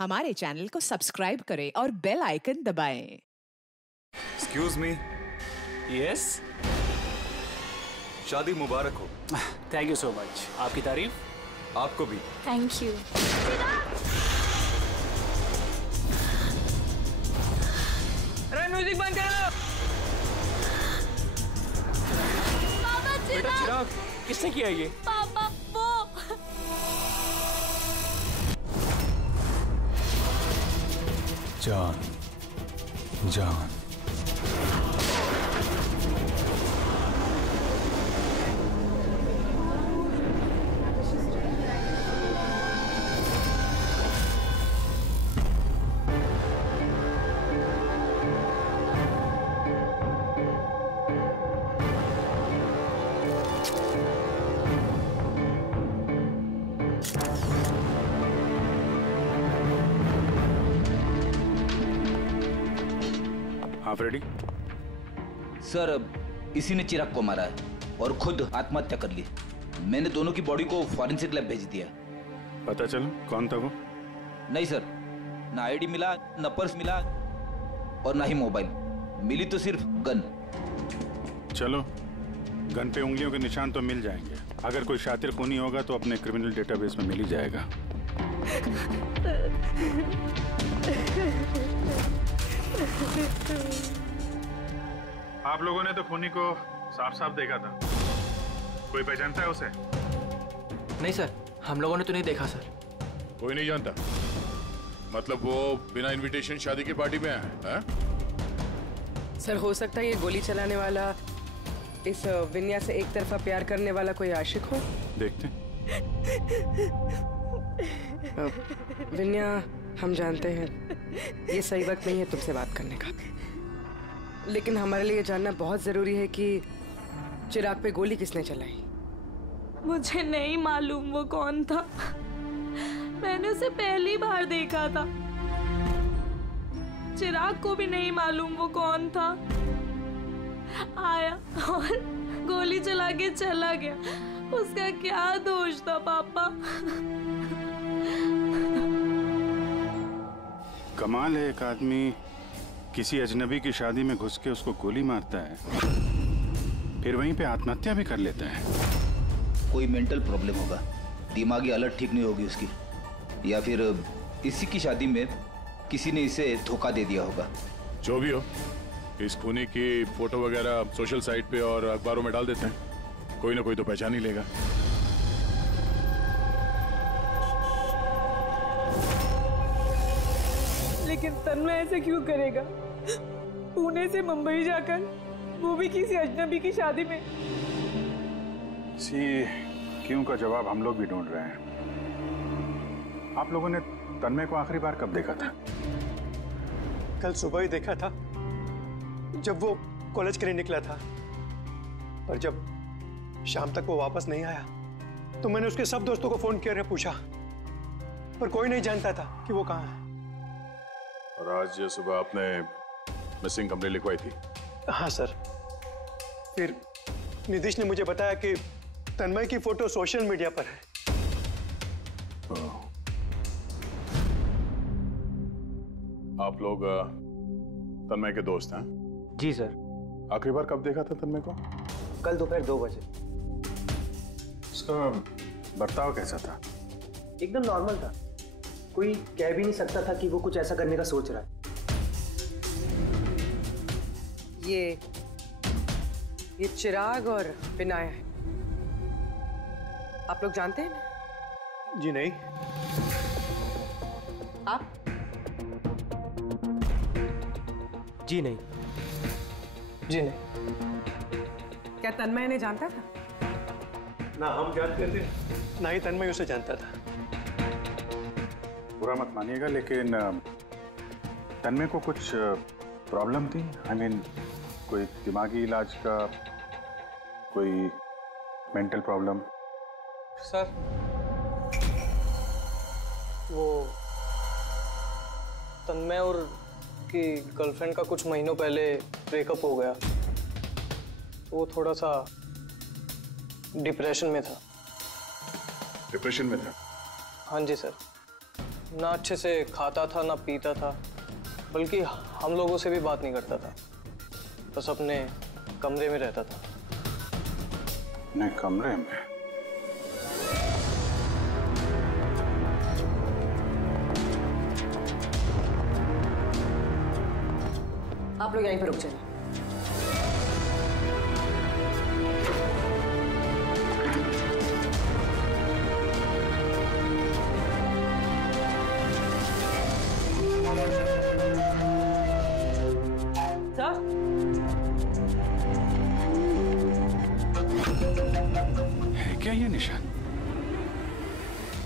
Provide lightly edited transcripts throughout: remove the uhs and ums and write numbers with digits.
हमारे चैनल को सब्सक्राइब करें और बेल आइकन दबाएं। Excuse me. यस, शादी मुबारक हो। Thank you so much. आपकी तारीफ। आपको भी। Thank you. अरे म्यूजिक बंद करो। बेटा चिराग, किसने किया ये? पापा वो जान जान आप रेडी? सर, इसी ने चिराग को मारा है और खुद आत्महत्या कर ली। मैंने दोनों की बॉडी को फॉरेंसिक लैब भेज दिया। पता चला कौन था वो? नहीं सर, ना आईडी मिला, ना पर्स मिला और ना ही मोबाइल मिली, तो सिर्फ गन। चलो, गन पे उंगलियों के निशान तो मिल जाएंगे। अगर कोई शातिर खूनी होगा तो अपने क्रिमिनल डेटाबेस में मिल ही जाएगा। आप लोगों ने तो खूनी को साफ साफ देखा था। कोई पहचानता है उसे? नहीं सर, हम लोगों ने तो नहीं देखा सर। कोई नहीं जानता? मतलब वो बिना इनविटेशन शादी की पार्टी में आया है? सर, हो सकता है ये गोली चलाने वाला इस विन्या से एक तरफा प्यार करने वाला कोई आशिक हो। देखते विन्या, हम जानते हैं ये सही वक्त नहीं है तुमसे बात करने का, लेकिन हमारे लिए जानना बहुत जरूरी है कि चिराग पे गोली किसने चलाई। मुझे नहीं मालूम वो कौन था। मैंने उसे पहली बार देखा था। चिराग को भी नहीं मालूम वो कौन था। आया और गोली चला के चला गया। उसका क्या दोष था पापा? कमाल है, एक आदमी किसी अजनबी की शादी में घुस के उसको गोली मारता है, फिर वहीं पे आत्महत्या भी कर लेता है। कोई मेंटल प्रॉब्लम होगा, दिमागी हालत ठीक नहीं होगी उसकी, या फिर इसी की शादी में किसी ने इसे धोखा दे दिया होगा। जो भी हो, इस खूनी की फोटो वगैरह सोशल साइट पे और अखबारों में डाल देते हैं। कोई ना कोई तो पहचान ही लेगा। लेकिन तन्मय ऐसे क्यों करेगा? पुणे से मुंबई जाकर, वो भी किसी अजनबी की शादी में। इसी क्यों का जवाब हम लोग भी ढूंढ रहे हैं। आप लोगों ने तन्मय को आखिरी बार कब देखा था? कल सुबह ही देखा था, जब वो कॉलेज के लिए निकला था। पर जब शाम तक वो वापस नहीं आया तो मैंने उसके सब दोस्तों को फोन किया और पूछा, पर कोई नहीं जानता था कि वो कहाँ है। और आज सुबह आपने मिसिंग कंप्लेंट लिखवाई थी? हाँ सर। फिर निधीश ने मुझे बताया कि तन्मय की फोटो सोशल मीडिया पर है। आप लोग तन्मय के दोस्त हैं? जी सर। आखिरी बार कब देखा था तन्मय को? कल दोपहर 2 बजे। उसका बर्ताव कैसा था? एकदम नॉर्मल था। कोई कह भी नहीं सकता था कि वो कुछ ऐसा करने का सोच रहा है। ये चिराग और विनय है। आप लोग जानते हैं ना? जी नहीं। आप? जी नहीं। जी नहीं। क्या तन्मय ने जानता था? ना हम जानते थे, ना ही तन्मय उसे जानता था। बुरा मत मानिएगा, लेकिन तन्मय को कुछ प्रॉब्लम थी? आई मीन, कोई दिमागी इलाज का, कोई मेंटल प्रॉब्लम? सर, वो तन्मय और की गर्लफ्रेंड का कुछ महीनों पहले ब्रेकअप हो गया। वो थोड़ा सा डिप्रेशन में था। डिप्रेशन में था? हाँ जी सर। ना अच्छे से खाता था ना पीता था, बल्कि हम लोगों से भी बात नहीं करता था, बस अपने कमरे में रहता था। अपने कमरे में? आप लोग यहीं पर रुक जाइए। है क्या ये निशान?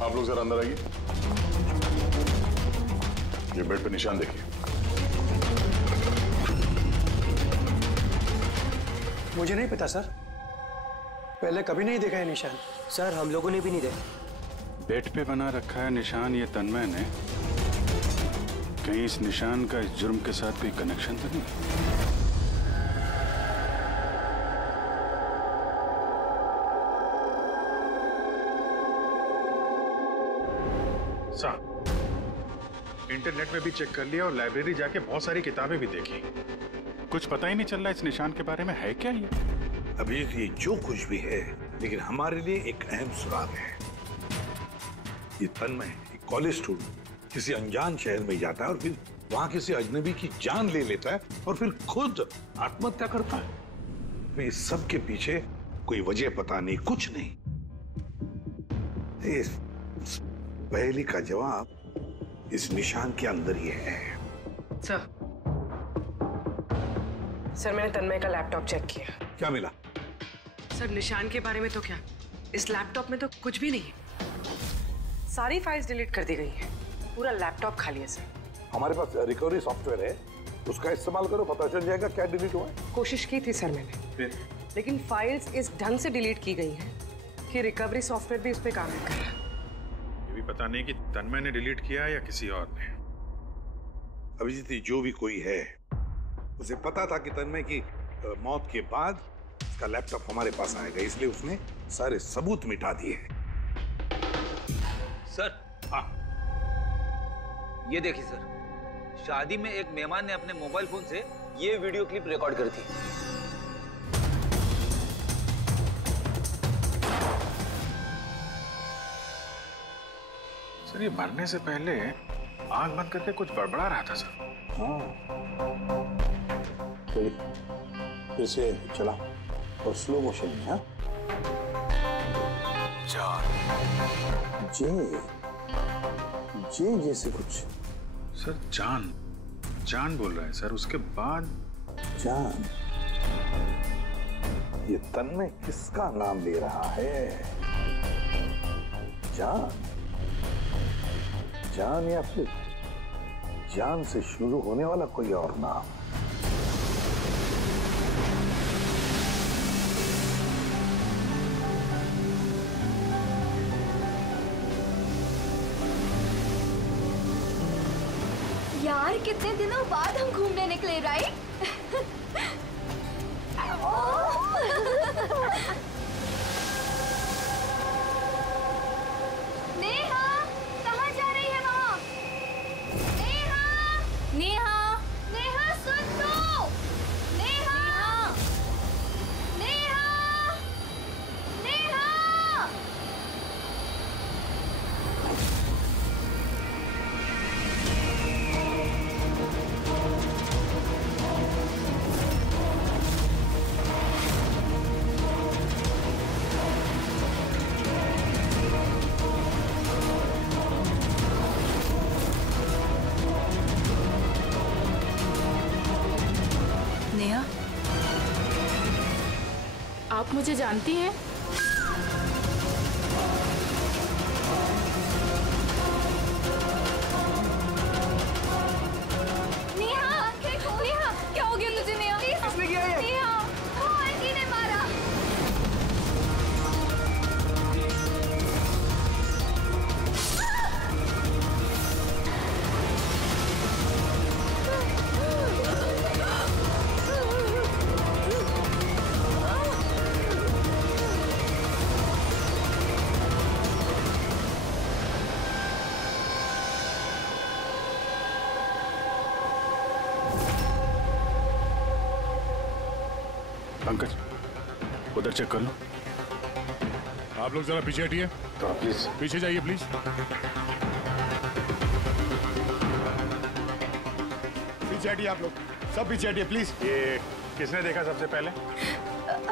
आप लोग जरा अंदर आइए। ये बेड पे निशान देखिए। मुझे नहीं पता सर, पहले कभी नहीं देखा है निशान। सर हम लोगों ने भी नहीं देखा। बेड पे बना रखा है निशान ये तन्मय ने। कहीं इस निशान का इस जुर्म के साथ कोई कनेक्शन तो नहीं? इंटरनेट में भी चेक कर लिया और लाइब्रेरी जाके बहुत सारी किताबें भी देखी। कुछ पता ही नहीं चल रहा इस निशान के बारे में। है क्या ये? अभी ये जो कुछ भी है, लेकिन हमारे लिए एक अहम सुराग है। ये तन्मय एक कॉलेज स्टूडेंट किसी अनजान शहर में जाता है और फिर वहां किसी अजनबी की जान ले लेता है और फिर खुद आत्महत्या करता है। तो इस सब के पीछे कोई वजह पता नहीं, कुछ नहीं। इस पहेली का जवाब इस निशान के अंदर ही है। सर मैंने तन्मय का लैपटॉप चेक किया। क्या मिला? सर निशान के बारे में तो क्या, इस लैपटॉप में तो कुछ भी नहीं है। सारी फाइल्स डिलीट कर दी गई हैं। पूरा लैपटॉप खाली है सर। हमारे पास रिकवरी सॉफ्टवेयर है, उसका इस्तेमाल करो, पता चल जाएगा क्या डिलीट हुआ है। कोशिश की थी सर मैंने, लेकिन फाइल्स इस ढंग से डिलीट की गई हैं कि रिकवरी सॉफ्टवेयर भी उस पर काम नहीं कर रहा। ये भी पता नहीं कि तन्मय ने डिलीट किया या किसी और ने। अभिजीत जो भी कोई है, उसे पता था कि तन्मय की मौत के बाद उसका लैपटॉप हमारे पास आएगा, इसलिए उसने सारे सबूत मिटा दिए हैं। सर, हाँ ये देखिए सर, शादी में एक मेहमान ने अपने मोबाइल फोन से ये वीडियो क्लिप रिकॉर्ड करी थी। सर ये मरने से पहले आंख बंद करके कुछ बड़बड़ा रहा था सर। हाँ, फिर से चला और स्लो मोशन में। हाँ, जे जैसे कुछ। सर जान जान बोल रहा है सर, उसके बाद जान। ये तन्मय किसका नाम ले रहा है? जान, जान या फिर जान से शुरू होने वाला कोई और नाम? यार कितने दिनों बाद हम घूमने निकले, राइट? नेहा, कहाँ जा रही है वहाँ? नेहा, नेहा, नेहा सुन तो। नेहा, नेहा, नेहा। नेहा, आप मुझे जानती हैं? नेहा, नेहा, क्या हो गया तुझे नेहा? किसने किया ये? नेहा, वो आंटी ने मारा। पंकज उधर चेक कर लो। आप लोग जरा पीछे हटिए। तो आप प्लीज पीछे जाइए प्लीज। पीछे हटिए आप लोग, सब पीछे हटिए प्लीज। ये किसने देखा सबसे पहले?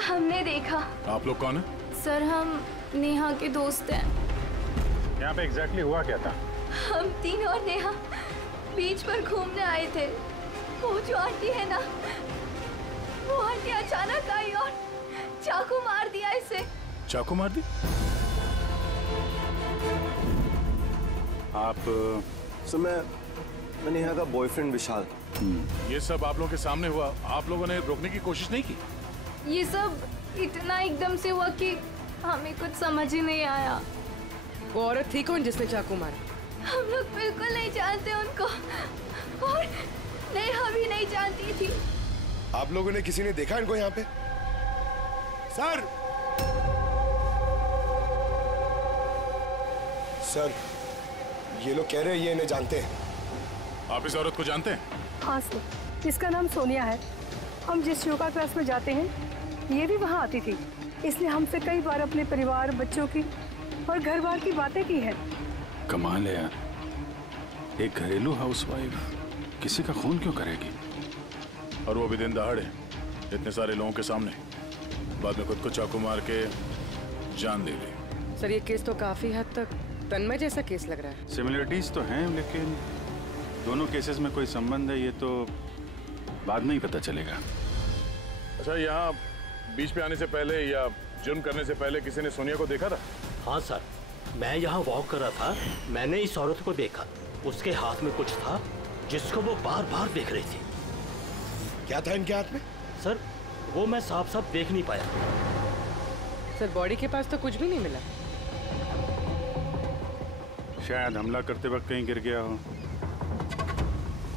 हमने देखा। आप लोग कौन है? सर हम नेहा के दोस्त हैं। यहाँ पे एग्जैक्टली हुआ क्या था? हम तीन और नेहा बीच पर घूमने आए थे। वो जो आंटी है ना, वो आंटी अचानक आई और चाकू मार दिया इसे। चाकू मार दी? आप? सर मैं नेहा का बॉयफ्रेंड विशाल। ये सब आप लोगों के सामने हुआ, आप लोगों ने रोकने की कोशिश नहीं की? ये सब इतना एकदम से हुआ कि हमें कुछ समझ ही नहीं आया। वो औरत थी कौन जिसने चाकू मारा? हम लोग बिल्कुल नहीं जानते उनको और नेहा भी नहीं जानती थी। आप लोगों ने किसी ने देखा इनको यहाँ पे? सर सर ये लोग कह रहे हैं ये इन्हें जानते हैं। आप इस औरत को जानते हैं? हाँ सर, इसका नाम सोनिया है। हम जिस योगा क्लास में जाते हैं ये भी वहाँ आती थी। इसने हमसे कई बार अपने परिवार, बच्चों की और घर बार की बातें की है। कमाल है यार, एक घरेलू हाउसवाइफ किसी का खून क्यों करेगी? और वो भी दिन दहाड़े, इतने सारे लोगों के सामने, बाद में खुद को चाकू मार के जान दे ली। सर ये केस तो काफी हद तक तन्मय जैसा केस लग रहा है। सिमिलरिटीज तो हैं, लेकिन दोनों केसेस में कोई संबंध है ये तो बाद में ही पता चलेगा। अच्छा, यहाँ बीच पे आने से पहले या जुर्म करने से पहले किसी ने सोनिया को देखा था? हाँ सर, मैं यहाँ वॉक कर रहा था, मैंने इस औरत को देखा। उसके हाथ में कुछ था जिसको वो बार बार देख रही थी। क्या था इनके हाथ में? सर वो मैं साफ साफ देख नहीं पाया। सर बॉडी के पास तो कुछ भी नहीं मिला। शायद हमला करते वक्त कहीं गिर गया हो,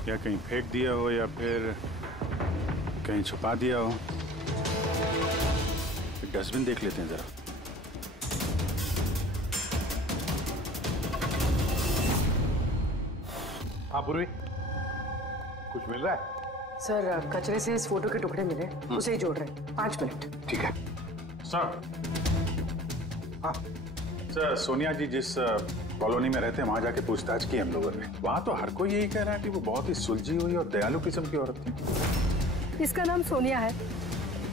या कहीं फेंक दिया हो, या फिर कहीं छुपा दिया हो। डस्टबिन देख लेते हैं जरा। हाँ पूर्वी, कुछ मिल रहा है? सर कचरे से इस फोटो के टुकड़े मिले, उसे ही जोड़ रहे हैं। 5 मिनट। ठीक है सर। हाँ सर, सोनिया जी जिस कॉलोनी में रहते हैं वहां जाके पूछताछ की हम लोगों ने। वहां तो हर कोई यही कह रहा है कि वो बहुत ही सुलझी हुई और दयालु किस्म की औरत थी। इसका नाम सोनिया है।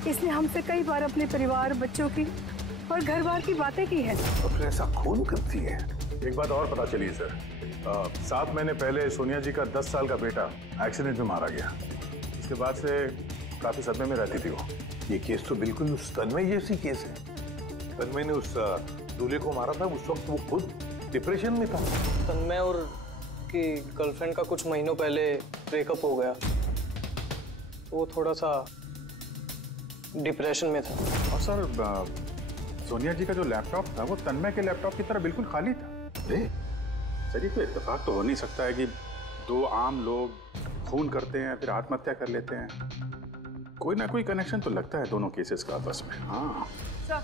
इसने हमसे कई बार अपने परिवार, बच्चों की और घर बार की बातें की है। तो फिर ऐसा खून करती है? एक बात और पता चली सर, 7 महीने पहले सोनिया जी का 10 साल का बेटा एक्सीडेंट में मारा गया। इसके बाद से काफी सदमे में रहती थी वो। ये केस तो बिल्कुल उस तन्मय जैसी केस है। तन्मय ने उस दूल्हे को मारा था, उस वक्त वो खुद डिप्रेशन में था। तन्मय और की गर्लफ्रेंड का कुछ महीनों पहले ब्रेकअप हो गया, वो थोड़ा सा डिप्रेशन में था। और सर सोनिया जी का जो लैपटॉप था वो तन्मय के लैपटॉप की तरह बिल्कुल खाली था। सर ये तो इत्तेफाक तो हो नहीं सकता है कि 2 आम लोग खून करते हैं फिर आत्महत्या कर लेते हैं। कोई ना कोई कनेक्शन तो लगता है दोनों केसेस का आपस में। हाँ सर।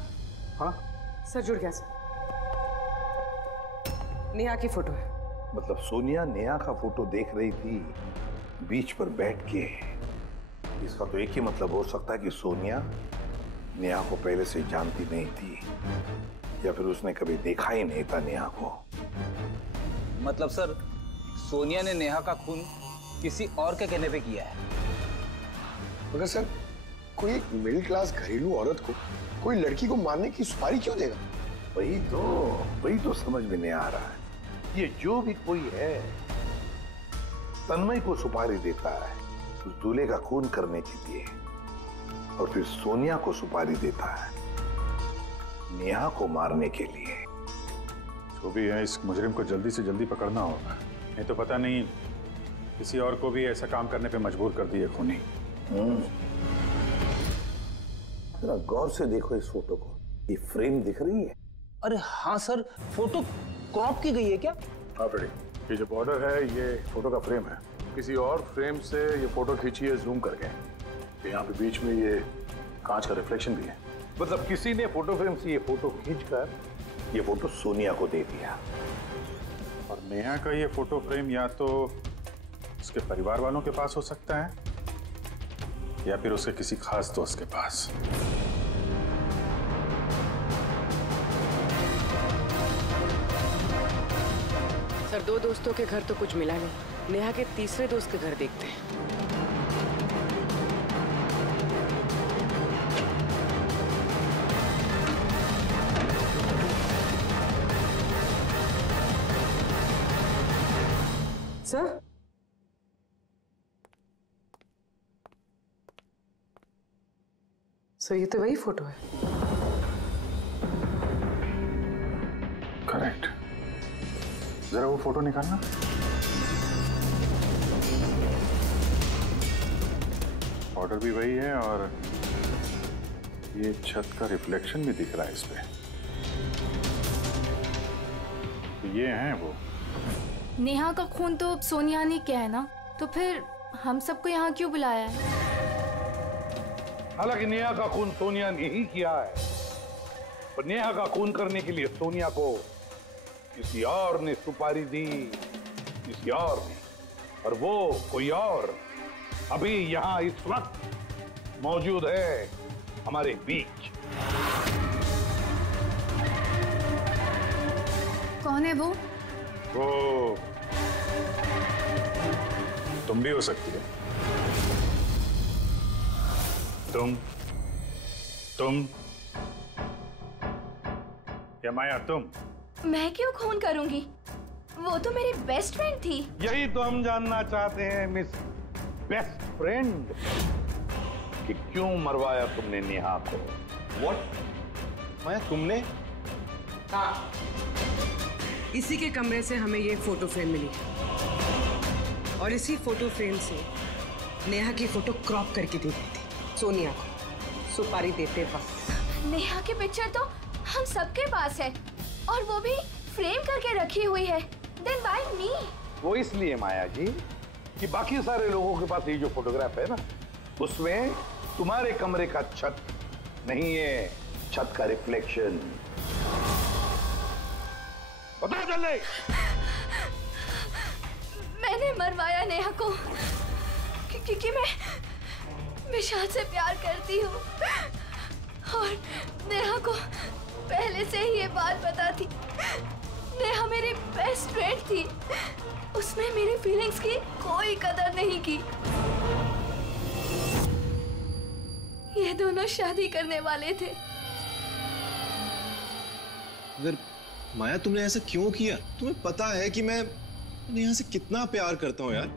हाँ सर जुड़ गया सर। नेहा की फोटो है। मतलब सोनिया नेहा का फोटो देख रही थी बीच पर बैठ के। इसका तो एक ही मतलब हो सकता है कि सोनिया नेहा को पहले से जानती नहीं थी, या फिर उसने कभी देखा ही नहीं था नेहा को। मतलब सर सोनिया ने नेहा का खून किसी और के कहने पे किया है। मगर सर कोई एक मिडिल क्लास घरेलू औरत को कोई लड़की को मारने की सुपारी क्यों देगा? वही तो समझ में नहीं आ रहा है। ये जो भी कोई है तन्मय को सुपारी देता है उस दूल्हे का खून करने के लिए, और फिर सोनिया को सुपारी देता है नेहा को मारने के लिए। जो भी है इस मुजरिम को जल्दी से जल्दी पकड़ना होगा, नहीं तो पता नहीं किसी और को भी ऐसा काम करने पे मजबूर कर दिए खूनी। जरा गौर से देखो इस फोटो को, ये फ्रेम दिख रही है? अरे हाँ सर, फोटो क्रॉप की गई है क्या? हाँ फ्रेडी, ये जो बॉर्डर है ये फोटो का फ्रेम है। किसी और फ्रेम से ये फोटो खींची है जूम करके। यहाँ पे बीच में ये कांच का रिफ्लेक्शन भी है। मतलब किसी ने फोटो फ्रेम से ये फोटो खींचकर ये फोटो सोनिया को दे दिया। और नेहा का ये फोटो फ्रेम या तो उसके परिवार वालों के पास हो सकता है या फिर उसके किसी खास दोस्त के पास। सर, 2 दोस्तों के घर तो कुछ मिला नहीं। नेहा के तीसरे दोस्त के घर देखते हैं। सर, सर ये तो वही फोटो है। करेक्ट। जरा वो फोटो निकालना। ऑर्डर भी वही है और ये छत का रिफ्लेक्शन भी दिख रहा है इस पे। तो ये हैं वो। नेहा का खून तो सोनिया ने किया है ना, तो फिर हम सबको यहाँ क्यों बुलाया है? हालांकि नेहा का खून सोनिया ने ही किया है, पर नेहा का खून करने के लिए सोनिया को किसी और ने सुपारी दी, किसी और ने, और वो कोई और अभी यहाँ इस वक्त मौजूद है हमारे बीच। कौन है वो? वो तुम भी हो सकती है। तुम क्या माया तुम? मैं क्यों खून करूंगी? वो तो मेरी बेस्ट फ्रेंड थी। यही तो हम जानना चाहते हैं मिस बेस्ट फ्रेंड, कि क्यों मरवाया तुमने नेहा को? व्हाट? माया तुमने? हाँ, इसी के कमरे से हमें ये फोटो फ्रेम मिली है और इसी फोटो फ्रेम से नेहा की फोटो क्रॉप करके दी गई थी सोनिया को सुपारी देते वक्त। नेहा की पिक्चर तो हम सबके पास है और वो भी फ्रेम करके रखी हुई है। Then why me? वो इसलिए माया जी कि बाकी सारे लोगों के पास ये जो फोटोग्राफ है ना, उसमें तुम्हारे कमरे का छत नहीं है, छत का रिफ्लेक्शन। पता चले। मैंने मरवाया नेहा को क्योंकि मैं विशाल से प्यार करती हूँ और नेहा को पहले से ही ये बात पता थी। नेहा मेरी बेस्ट फ्रेंड थी, उसने मेरी फीलिंग्स की कोई कदर नहीं की। ये दोनों शादी करने वाले थे। अगर माया तुमने ऐसा क्यों किया? तुम्हें पता है कि मैं नेहा से कितना प्यार करता हूँ यार।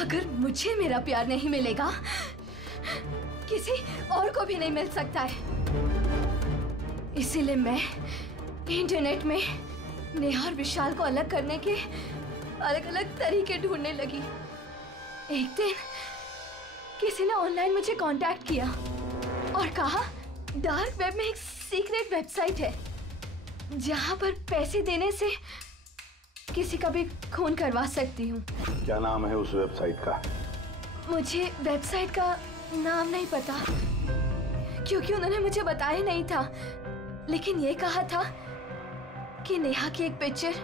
अगर मुझे मेरा प्यार नहीं मिलेगा, किसी और को भी नहीं मिल सकता है। इसीलिए मैं इंटरनेट में नेहा और विशाल को अलग करने के अलग अलग तरीके ढूंढने लगी। एक दिन किसी ने ऑनलाइन मुझे कांटेक्ट किया और कहा डार्क वेब में एक सीक्रेट वेबसाइट है जहां पर पैसे देने से किसी का भी खून करवा सकती हूँ। क्या नाम है उस वेबसाइट का? मुझे वेबसाइट का नाम नहीं पता क्योंकि उन्होंने मुझे बताया नहीं था, लेकिन ये कहा था कि नेहा की एक पिक्चर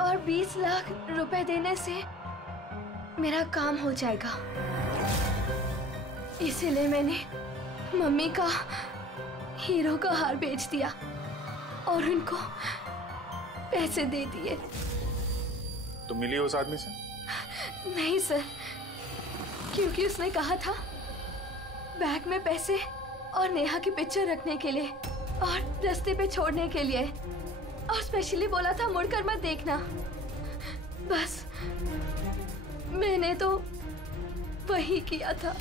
और 20 लाख रुपए देने से मेरा काम हो जाएगा। इसीलिए मैंने मम्मी का हीरो का हार बेच दिया और उनको पैसे दे दिए। तुम मिली उस आदमी से? नहीं सर, क्योंकि उसने कहा था बैग में पैसे और नेहा की पिक्चर रखने के लिए और रास्ते पे छोड़ने के लिए, और स्पेशली बोला था मुड़कर मत देखना। बस मैंने तो वही किया था।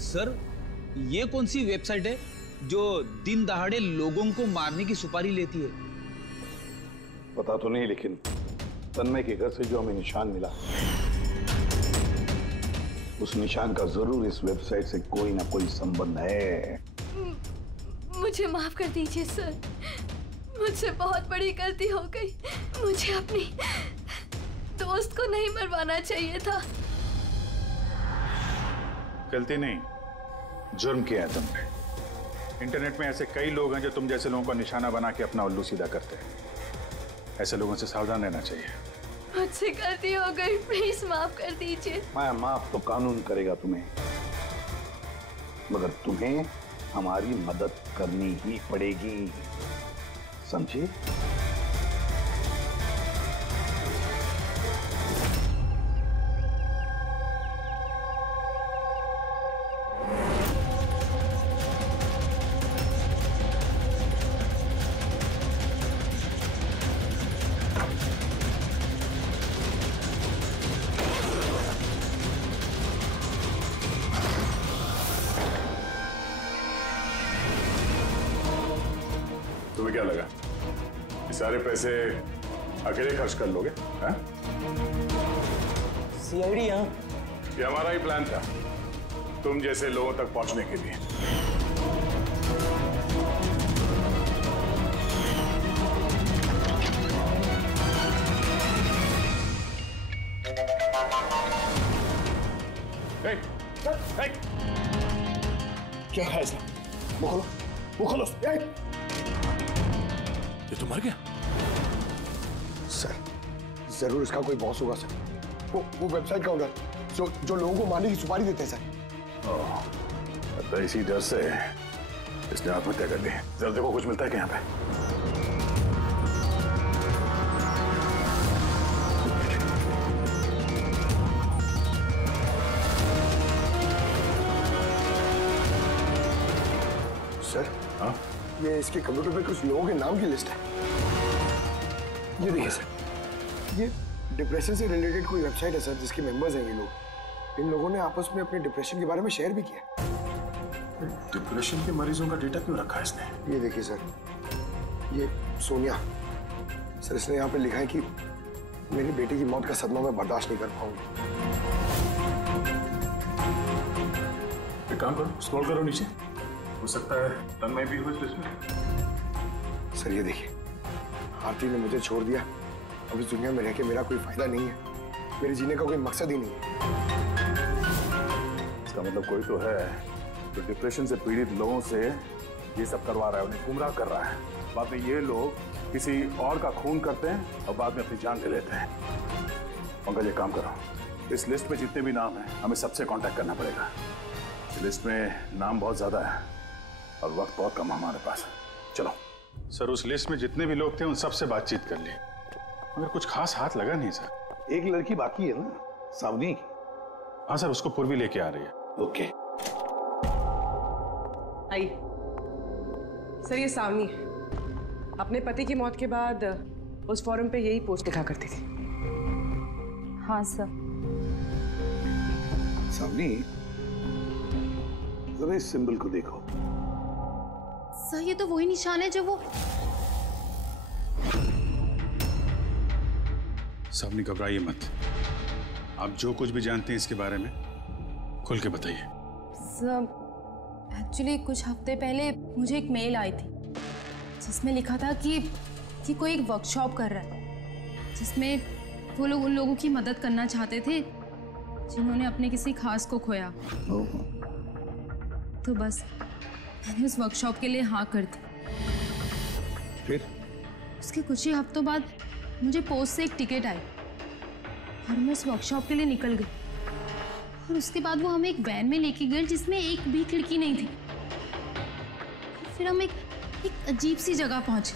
सर, ये कौन सी वेबसाइट है जो दिन दहाड़े लोगों को मारने की सुपारी लेती है? पता तो नहीं, लेकिन तन्मय के घर से जो हमें निशान मिला, उस निशान का जरूर इस वेबसाइट से कोई ना कोई संबंध है। मुझे माफ कर दीजिए सर, मुझसे बहुत बड़ी गलती हो गई। मुझे अपनी दोस्त को नहीं मरवाना चाहिए था। गलती नहीं, जुर्म किया है तुमने। इंटरनेट में ऐसे कई लोग हैं जो तुम जैसे लोगों को निशाना बना के अपना उल्लू सीधा करते हैं। ऐसे लोगों से सावधान रहना चाहिए। मुझसे गलती हो गई, प्लीज माफ कर दीजिए। मैं माफ तो कानून करेगा तुम्हें, मगर तुम्हें हमारी मदद करनी ही पड़ेगी, समझे? तुम्हें क्या लगा ये सारे पैसे अकेले खर्च कर लोगे? सीआईडी यहाँ? ये हमारा ही प्लान था, तुम जैसे लोगों तक पहुंचने के लिए। क्या है इसका? वो खोलो, वो खोलो। ये तो मर गया। सर जरूर इसका कोई बॉस होगा सर, वो वेबसाइट का ओनर जो लोगों को मारने की सुपारी देते हैं सर। तो इसी डर से इसने आत्महत्या कर ली। जरा देखो कुछ मिलता है क्या यहाँ पे? सर हाँ, ये इसके कंप्यूटर पे कुछ लोगों के नाम की लिस्ट है। ये देखिए सर, ये डिप्रेशन से रिलेटेड कोई वेबसाइट है सर, जिसके मेंबर्स हैं ये लोग। इन लोगों ने आपस में अपने डिप्रेशन के बारे में शेयर भी किया। डिप्रेशन के मरीजों का डेटा क्यों रखा है इसने? ये देखिए सर, ये सोनिया सर, इसने यहाँ पे लिखा है कि मेरी बेटी की मौत का सदमा मैं बर्दाश्त नहीं कर पाऊंगी। एक काम करो, स्क्रॉल करो नीचे, हो सकता है तन्मय भी हो इस लिस्ट में। सर ये देखिए, आरती ने मुझे छोड़ दिया, अब इस दुनिया में रह के मेरा कोई फायदा नहीं है, मेरे जीने का कोई मकसद ही नहीं है। इसका मतलब कोई तो है जो डिप्रेशन से पीड़ित लोगों से ये सब करवा रहा है, उन्हें गुमराह कर रहा है। बाद में ये लोग किसी और का खून करते हैं और बाद में अपनी जान ले लेते हैं। पंकज एक काम करो, इस लिस्ट में जितने भी नाम हैं हमें सबसे कांटेक्ट करना पड़ेगा। इस लिस्ट में नाम बहुत ज्यादा है और वक्त बहुत कम है हमारे पास। चलो सर, उस लिस्ट में जितने भी लोग थे उन सबसे बातचीत कर ली, मगर कुछ खास हाथ लगा नहीं सर। एक लड़की बाकी है ना, सावनी? हाँ सर, उसको पूर्वी लेके आ रही है। ओके आई सर, ये सावनी है, अपने पति की मौत के बाद उस फोरम पे यही पोस्ट लिखा करती थी। हाँ सर। सावनी, जरा इस सिंबल को देखो। सर ये तो वही निशान है जो वो। सावनी घबराइए मत, आप जो कुछ भी जानते हैं इसके बारे में खुल के बताइए। सर एक्चुअली कुछ हफ्ते पहले मुझे एक मेल आई थी जिसमें लिखा था कि कोई एक वर्कशॉप कर रहा है जिसमें वो लोग उन लोगों की मदद करना चाहते थे जिन्होंने अपने किसी खास को खोया। तो बस मैंने उस वर्कशॉप के लिए हाँ कर दी। फिर उसके कुछ ही हफ्तों बाद मुझे पोस्ट से एक टिकट आई और मैं उस वर्कशॉप के लिए निकल गई। और उसके बाद वो हमें एक वैन में लेके गए जिसमें एक भी खिड़की नहीं थी। फिर हम एक अजीब सी जगह पहुंचे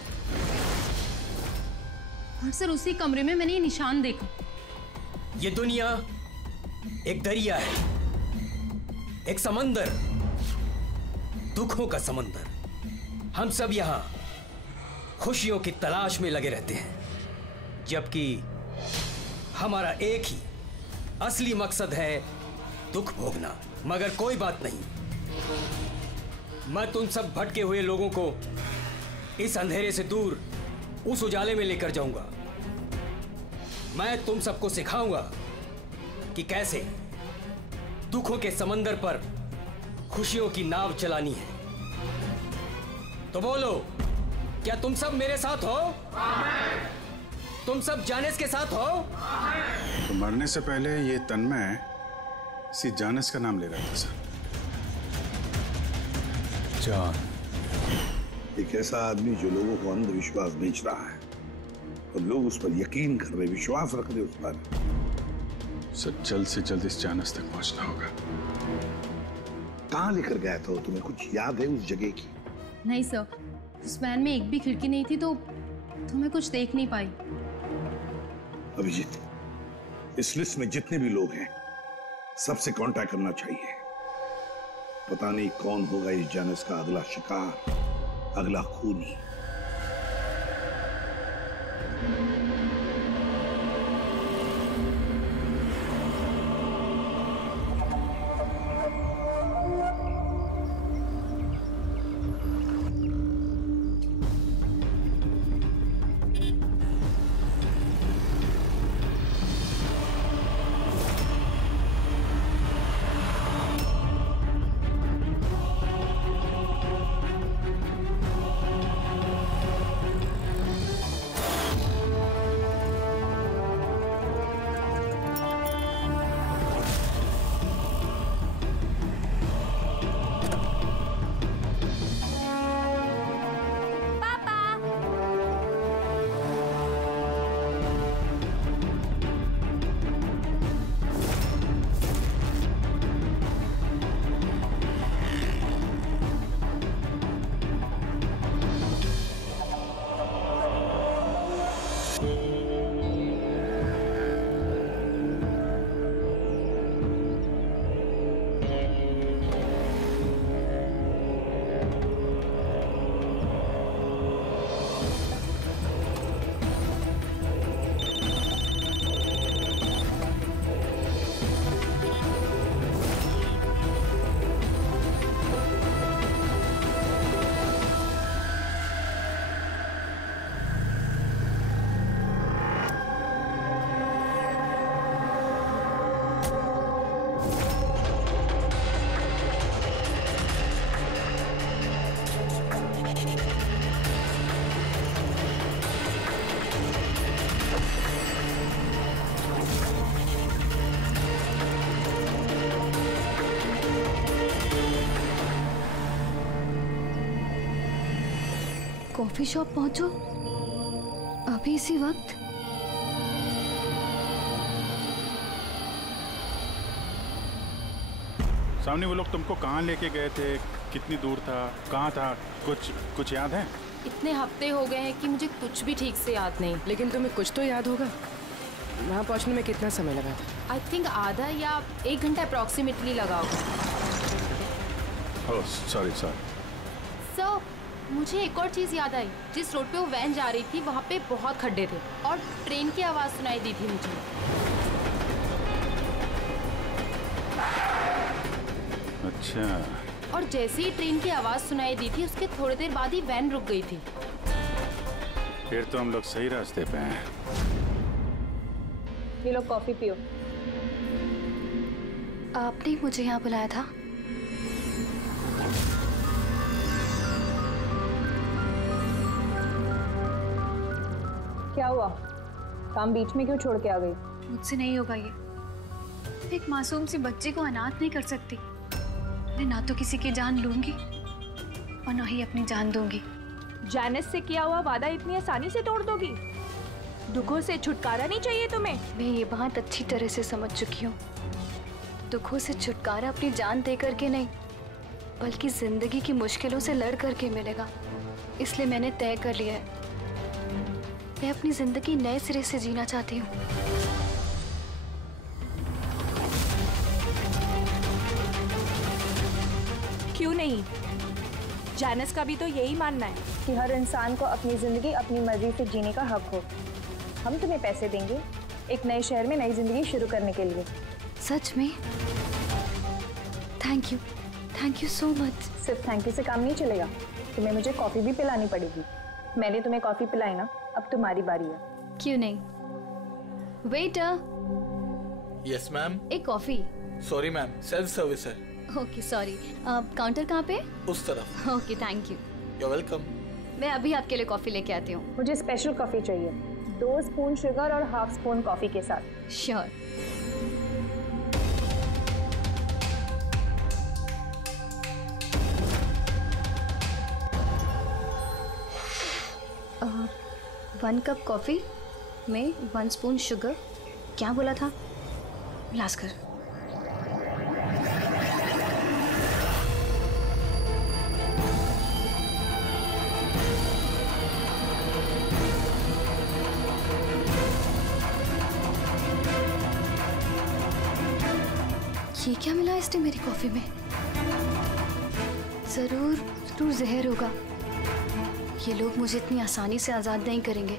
और सर उसी कमरे में मैंने ये निशान देखा। ये दुनिया एक दरिया है, एक समंदर, दुखों का समंदर। हम सब यहाँ खुशियों की तलाश में लगे रहते हैं, जबकि हमारा एक ही असली मकसद है दुख भोगना। मगर कोई बात नहीं, मैं तुम सब भटके हुए लोगों को इस अंधेरे से दूर उस उजाले में लेकर जाऊंगा। मैं तुम सबको सिखाऊंगा कि कैसे दुखों के समंदर पर खुशियों की नाव चलानी है। तो बोलो, क्या तुम सब मेरे साथ हो? तुम सब जानिस के साथ हो? तो मरने से पहले ये तन्मय इसी जानिस का नाम ले रहा था सर। जान एक ऐसा आदमी जो लोगों को अंधविश्वास बेच रहा है, और लोग उस पर यकीन कर रहे, विश्वास रख रहे उस पर। सर जल्द से जल्द इस जानस तक पहुंचना होगा। कहाँ लेकर गया था? तुम्हें कुछ याद है उस जगह की? नहीं सर, उस वैन में एक भी खिड़की नहीं थी, तो मैं कुछ देख नहीं पाई। अभिजीत, इस लिस्ट में जितने भी लोग हैं सबसे कांटेक्ट करना चाहिए। पता नहीं कौन होगा इस जानस का अगला शिकार, अगला खूनी। कॉफी शॉप पहुंचो अभी इसी वक्त? सामने वो लोग तुमको कहाँ लेके गए थे, कितनी दूर था, कहाँ था, कुछ याद है? इतने हफ्ते हो गए हैं कि मुझे कुछ भी ठीक से याद नहीं। लेकिन तुम्हें कुछ तो याद होगा। वहाँ पहुँचने में कितना समय लगा था? आई थिंक आधा या 1 घंटा अप्रॉक्सीमेटली लगा होगा। Oh sorry. सर, मुझे एक और चीज़ याद आई। जिस रोड पे वो वैन जा रही थी वहाँ पे बहुत खड्डे थे और ट्रेन की आवाज़ सुनाई दी थी मुझे। अच्छा। और जैसे ही ट्रेन की आवाज़ सुनाई दी थी उसके थोड़ी देर बाद ही वैन रुक गई थी। फिर तो हम लोग सही रास्ते पे हैं। ये लो कॉफी पियो। आपने मुझे यहाँ बुलाया था? क्या हुआ? काम बीच में क्यों छोड़ के आ गई? मुझसे नहीं होगा ये। एक मासूम सी बच्चे को अनाथ नहीं कर सकती। मैं ना तो किसी की जान लूंगी और ना ही अपनी जान दूंगी। जैनिस से किया हुआ वादा इतनी आसानी से तोड़ दोगी? दुखों से छुटकारा नहीं चाहिए तुम्हें? मैं ये बात अच्छी तरह से समझ चुकी हूँ। दुखों से छुटकारा अपनी जान दे करके नहीं, बल्कि जिंदगी की मुश्किलों से लड़ करके मिलेगा। इसलिए मैंने तय कर लिया है, मैं अपनी जिंदगी नए सिरे से जीना चाहती हूँ। क्यों नहीं? जैनिस का भी तो यही मानना है कि हर इंसान को अपनी जिंदगी अपनी मर्जी से जीने का हक हो। हम तुम्हें पैसे देंगे एक नए शहर में नई जिंदगी शुरू करने के लिए। सच में? Thank you so much. सिर्फ थैंक यू से काम नहीं चलेगा, तुम्हें मुझे कॉफी भी पिलानी पड़ेगी। मैंने तुम्हें कॉफी पिलाई ना, अब तुम्हारी बारी है। क्यों नहीं? वेटर। Yes ma'am. एक coffee. Sorry ma'am, self service है। Okay sorry. काउंटर कहाँ पे? उस तरफ। Okay thank you. You welcome. मैं अभी आपके लिए कॉफी लेके आती हूँ। मुझे स्पेशल कॉफी चाहिए, 2 स्पून शुगर और हाफ स्पून कॉफी के साथ। श्योर। One cup coffee. में 1 स्पून शुगर, क्या बोला था, लास्कर। ये क्या मिला इसने मेरी कॉफी में? जरूर जहर होगा। ये लोग मुझे इतनी आसानी से आजाद नहीं करेंगे।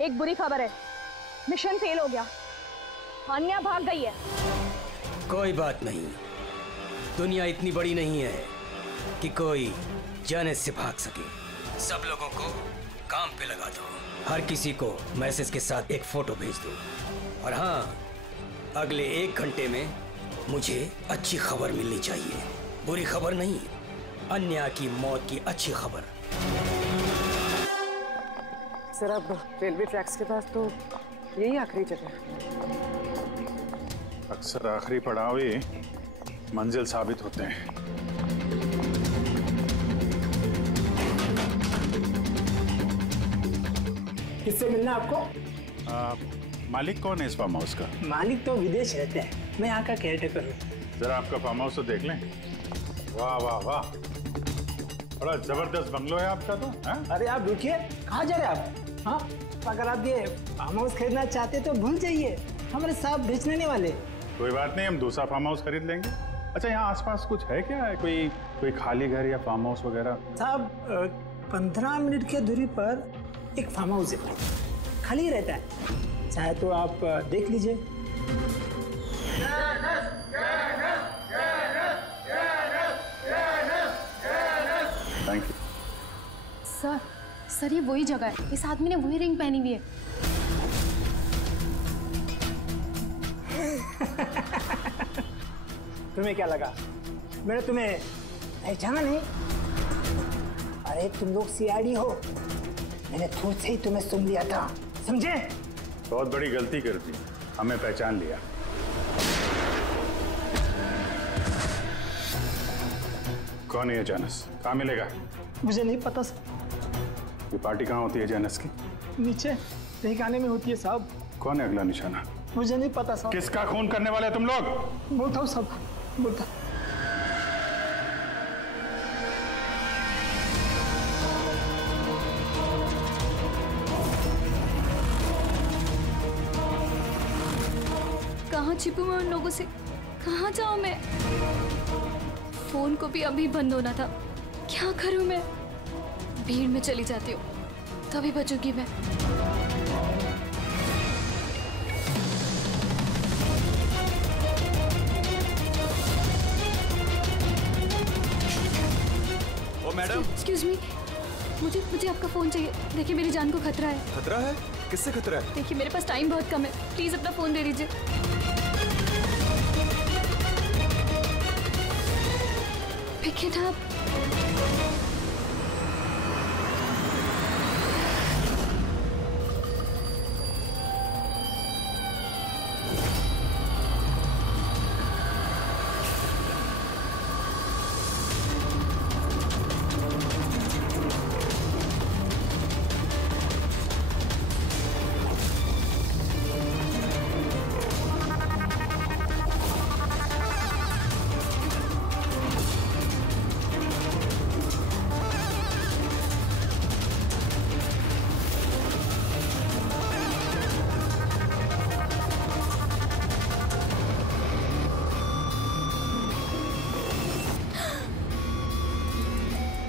एक बुरी खबर है, मिशन फेल हो गया। अन्या भाग गई है। कोई बात नहीं, दुनिया इतनी बड़ी नहीं है कि कोई जाने से भाग सके। सब लोगों को काम पे लगा दो, हर किसी को मैसेज के साथ एक फोटो भेज दो। और हाँ, अगले 1 घंटे में मुझे अच्छी खबर मिलनी चाहिए। बुरी खबर नहीं, अन्या की मौत की अच्छी खबर। सर, अब रेलवे ट्रैक्स के पास तो यही आखिरी जगह है। अक्सर आखिरी पड़ाव ही मंजिल साबित होते हैं। किससे मिलना आपको? मालिक कौन है इस फार्म हाउस का? मालिक तो विदेश रहते हैं, मैं यहाँ का केयरटेकर हूँ। जरा आपका फार्म हाउस तो देख लें। वाह वाह वाह, बड़ा जबरदस्त बंगलो है आपका तो। है? अरे आप रुकिए, कहाँ जा रहे हैं आप? हाँ, अगर आप ये फार्म हाउस खरीदना चाहते तो भूल जाइए, हमारे साहब बेचने नहीं वाले। कोई बात नहीं, हम दूसरा फार्म हाउस खरीद लेंगे। अच्छा, यहाँ आसपास कुछ है क्या? कोई खाली घर या फार्म हाउस वगैरह? साहब 15 मिनट की दूरी पर एक फार्म हाउस है, खाली रहता है, चाहे तो आप देख लीजिए। Thank you. सर ये वही जगह है, इस आदमी ने वही रिंग पहनी हुई है। तुम्हें क्या लगा मैंने तुम्हें पहचाना नहीं? अरे तुम लोग सीआईडी हो, मैंने खुद से ही तुम्हें सुन लिया था, समझे? बहुत बड़ी गलती कर दी, हमें पहचान लिया। कौन है ये जानस? कहाँ मिलेगा? मुझे नहीं पता सर। ये पार्टी कहाँ होती है जानस की? नीचे तहखाने में होती है साहब। कौन है अगला निशाना? मुझे नहीं पता साहब। किसका खून करने वाले तुम लोग? बोलता हूँ साहब, बोलता। कहाँ छिपूं मैं उन लोगों से? कहाँ जाऊँ मैं? फोन को भी अभी बंद होना था, क्या करूँ मैं? भीड़ में चली जाती हूँ, तभी बचूंगी मैं। ओ मैडम, एक्सक्यूज मी, मुझे आपका फोन चाहिए। देखिए मेरी जान को खतरा है। खतरा है? किससे खतरा है? देखिए मेरे पास टाइम बहुत कम है, प्लीज अपना फोन दे दीजिए। Pick it up.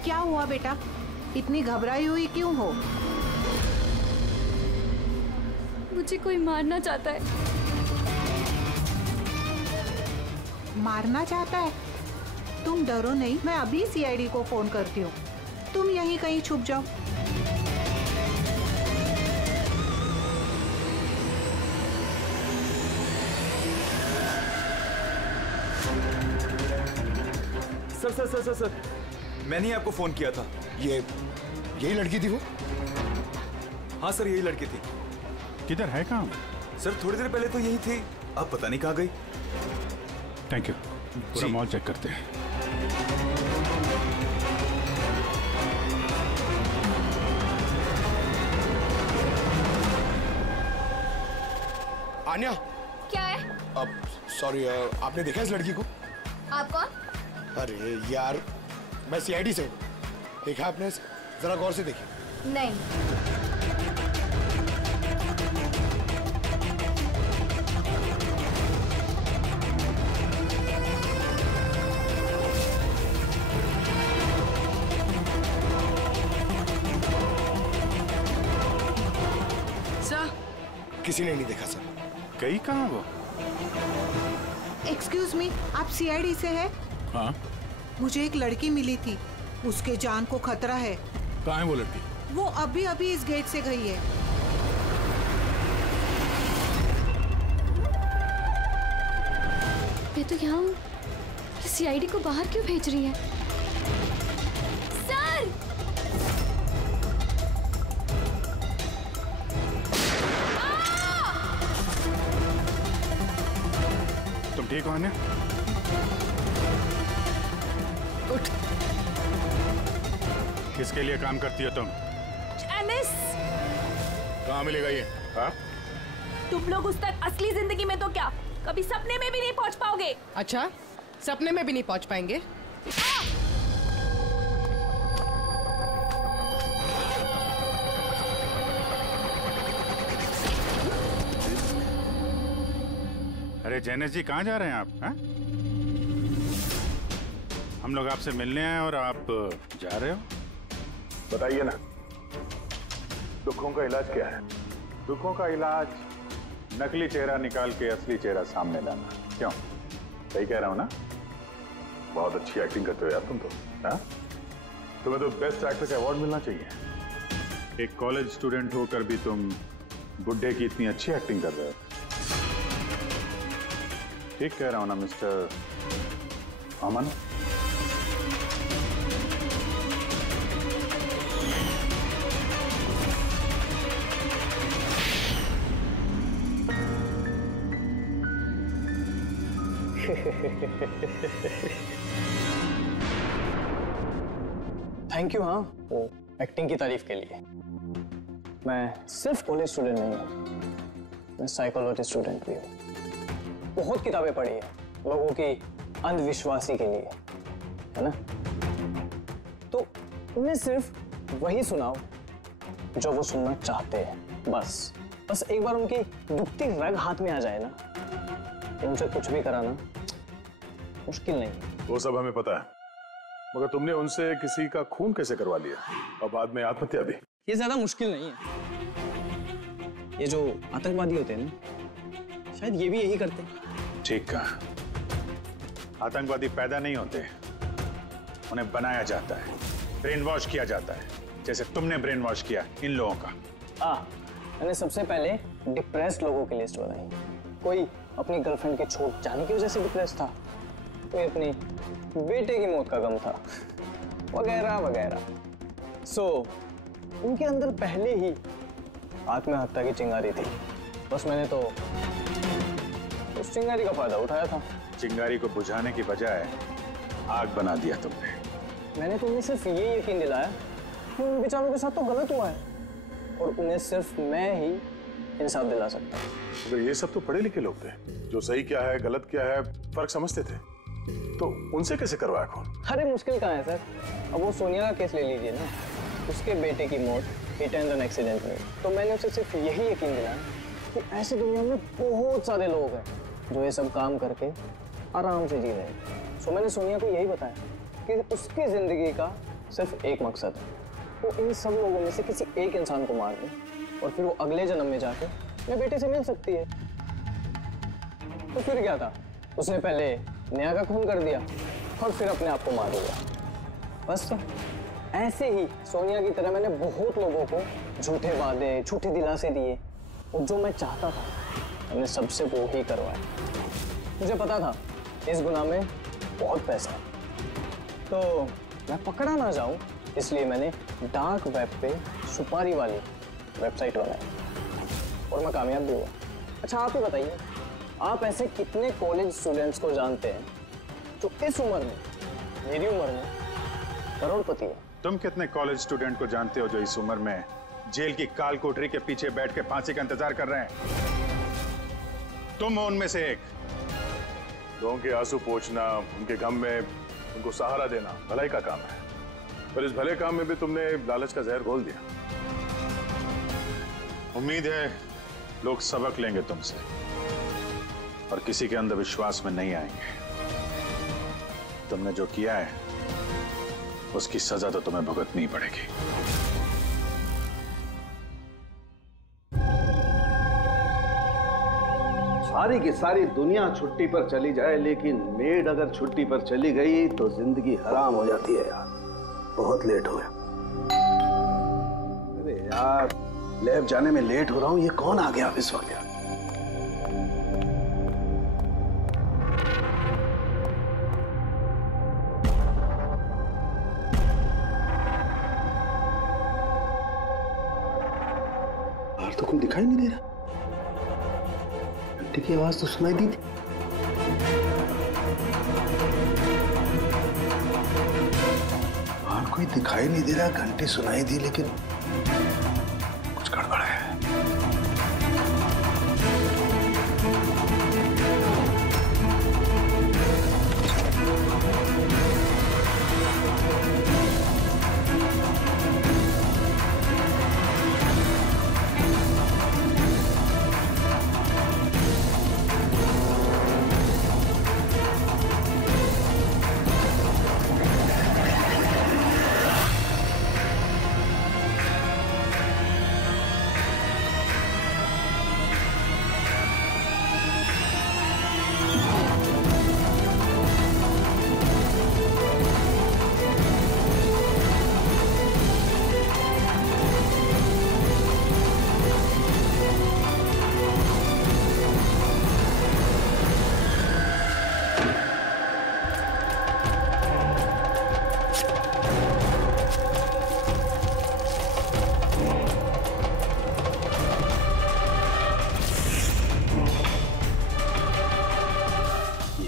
क्या हुआ बेटा? इतनी घबराई हुई क्यों हो? मुझे कोई मारना चाहता है। मारना चाहता है? तुम डरो नहीं, मैं अभी सीआईडी को फोन करती हूँ। तुम यहीं कहीं छुप जाओ। Sir sir sir sir sir, मैंने ही आपको फोन किया था। यही लड़की थी वो? हाँ सर, यही लड़की थी। किधर है काम? सर थोड़ी देर पहले तो यही थी, अब पता नहीं कहाँ गई। Thank you. पूरा मॉल चेक करते हैं। आन्या। क्या है? अब सॉरी, आपने देखा इस लड़की को? आप कौन? अरे यार, मैं सीआईडी से हूँ। देखा आपने? जरा गौर से देखिए। नहीं। सर, किसी ने नहीं देखा सर। गई कहाँ वो? एक्सक्यूज मी, आप सीआईडी से है? हाँ। मुझे एक लड़की मिली थी, उसके जान को खतरा है। कहाँ है वो लड़की? वो अभी अभी इस गेट से गई है। मैं तो यहाँ हूँ, सीआईडी को बाहर क्यों भेज रही है? सर! तुम ठीक हो आन्या? उठ। किसके लिए काम करती हो तुम? एनिस! कहाँ मिलेगा ये? हाँ? तुम लोग उस तक असली जिंदगी में तो क्या, कभी सपने में भी नहीं पहुंच पाओगे। अच्छा, सपने में भी नहीं पहुंच पाएंगे? अरे जैनेश जी, कहाँ जा रहे हैं आप? हाँ? हम लोग आपसे मिलने आए और आप जा रहे हो? बताइए ना, दुखों का इलाज क्या है? दुखों का इलाज नकली चेहरा निकाल के असली चेहरा सामने लाना। क्यों, सही कह रहा हूं ना? बहुत अच्छी एक्टिंग करते हो यार तुम तो। हाँ? तुम्हें तो बेस्ट एक्टर का अवार्ड मिलना चाहिए। एक कॉलेज स्टूडेंट होकर भी तुम बुड्ढे की इतनी अच्छी एक्टिंग कर रहे हो। ठीक कह रहा हूं ना मिस्टर अमन? Thank you. हाँ, वो एक्टिंग की तारीफ के लिए। मैं सिर्फ कॉलेज स्टूडेंट नहीं हूँ, मैं साइकोलॉजी स्टूडेंट भी हूँ। बहुत किताबें पढ़ी है लोगों की अंधविश्वासी के लिए, है ना? तो उन्हें सिर्फ वही सुनाओ जो वो सुनना चाहते हैं। बस एक बार उनकी दुखती रग हाथ में आ जाए ना, उनसे कुछ भी कराना मुश्किल नहीं। वो सब हमें पता है, मगर तुमने उनसे किसी का खून कैसे करवा लिया और बाद में आत्महत्या भी? ये ज्यादा मुश्किल नहीं है। ये जो आतंकवादी होते हैं ना, शायद ये भी यही करते हैं। ठीक कहा। आतंकवादी पैदा नहीं होते, उन्हें बनाया जाता है, ब्रेन वॉश किया जाता है, जैसे तुमने ब्रेन वॉश किया इन लोगों का। मैंने सबसे पहले डिप्रेस्ड लोगों की लिस्ट बनाई। कोई अपनी गर्लफ्रेंड के छूट जाने की वजह से डिप्रेस था, कोई अपनी बेटे की मौत का गम था, वगैरह वगैरह। सो उनके अंदर पहले ही आत्महत्या की चिंगारी थी। बस मैंने तो उस चिंगारी का फायदा उठाया था। चिंगारी को बुझाने की बजाय आग बना दिया तुमने। मैंने तो उन्हें सिर्फ ये यकीन दिलाया कि उन बेचारों के साथ तो गलत हुआ है और उन्हें सिर्फ मैं ही इंसाफ दिला सकता हूँ। अगर ये सब तो पढ़े लिखे लोग थे, जो सही क्या है गलत क्या है फर्क समझते थे, तो उनसे कैसे करवाया खून? अरे मुश्किल कहाँ है सर? अब वो सोनिया का केस ले लीजिए ना, उसके बेटे की मौत हिट एंड रन एक्सीडेंट में। तो मैंने उसे सिर्फ यही यकीन दिलाया कि ऐसी दुनिया में बहुत सारे लोग हैं जो ये सब काम करके आराम से जी रहे हैं। सो मैंने सोनिया को यही बताया कि उसकी जिंदगी का सिर्फ एक मकसद है, वो इन सब लोगों में से किसी एक इंसान को मार दे और फिर वो अगले जन्म में जाके अपने बेटे से मिल सकती है। तो फिर क्या था, उसने पहले नेहा का खून कर दिया और फिर अपने आप को मार दिया। बस तो ऐसे ही सोनिया की तरह मैंने बहुत लोगों को झूठे वादे, झूठे दिलासे दिए और जो मैं चाहता था मैंने सबसे वो ही करवाया। मुझे पता था इस गुनाह में बहुत पैसा है, तो मैं पकड़ा ना जाऊं इसलिए मैंने डार्क वेब पे सुपारी वाली वेबसाइट बनाई और मैं कामयाब भी हुआ। अच्छा आप ही बताइए, आप ऐसे कितने कॉलेज स्टूडेंट्स को जानते हैं जो इस उम्र में, मेरी उम्र में, करोड़पति है? तुम कितने कॉलेज स्टूडेंट को जानते हो जो इस उम्र में जेल की काल कोठरी के पीछे बैठ के फांसी का इंतजार कर रहे हैं? तुम हो उनमें से एक। लोगों के आंसू पोंछना, उनके गम में उनको सहारा देना भलाई का काम है, पर इस भले काम में भी तुमने लालच का जहर घोल दिया। उम्मीद है लोग सबक लेंगे तुमसे और किसी के अंधविश्वास में नहीं आएंगे। तुमने जो किया है उसकी सजा तो तुम्हें भुगतनी ही पड़ेगी। सारी की सारी दुनिया छुट्टी पर चली जाए, लेकिन मेड अगर छुट्टी पर चली गई तो जिंदगी हराम हो जाती है यार। बहुत लेट हो गया। अरे यार, लैब जाने में लेट हो रहा हूं। ये कौन आ गया इस वक्त यार? बाहर तो कोई दिखाई नहीं दे रहा। घंटे की आवाज तो सुनाई दी थी। बाहर कोई दिखाई नहीं दे रहा, घंटे सुनाई दी, लेकिन कुछ गड़बड़ है।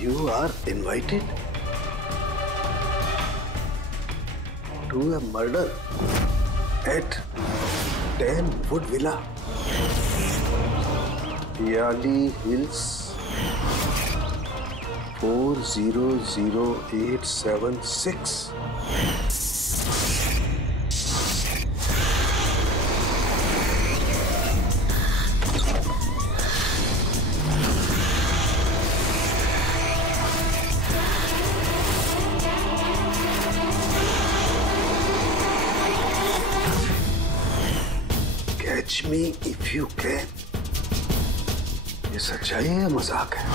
You are invited to a murder at 10 Wood Villa, Yali Hills, 400876. Catch me if you can. ये सच्चाई है या मजाक है?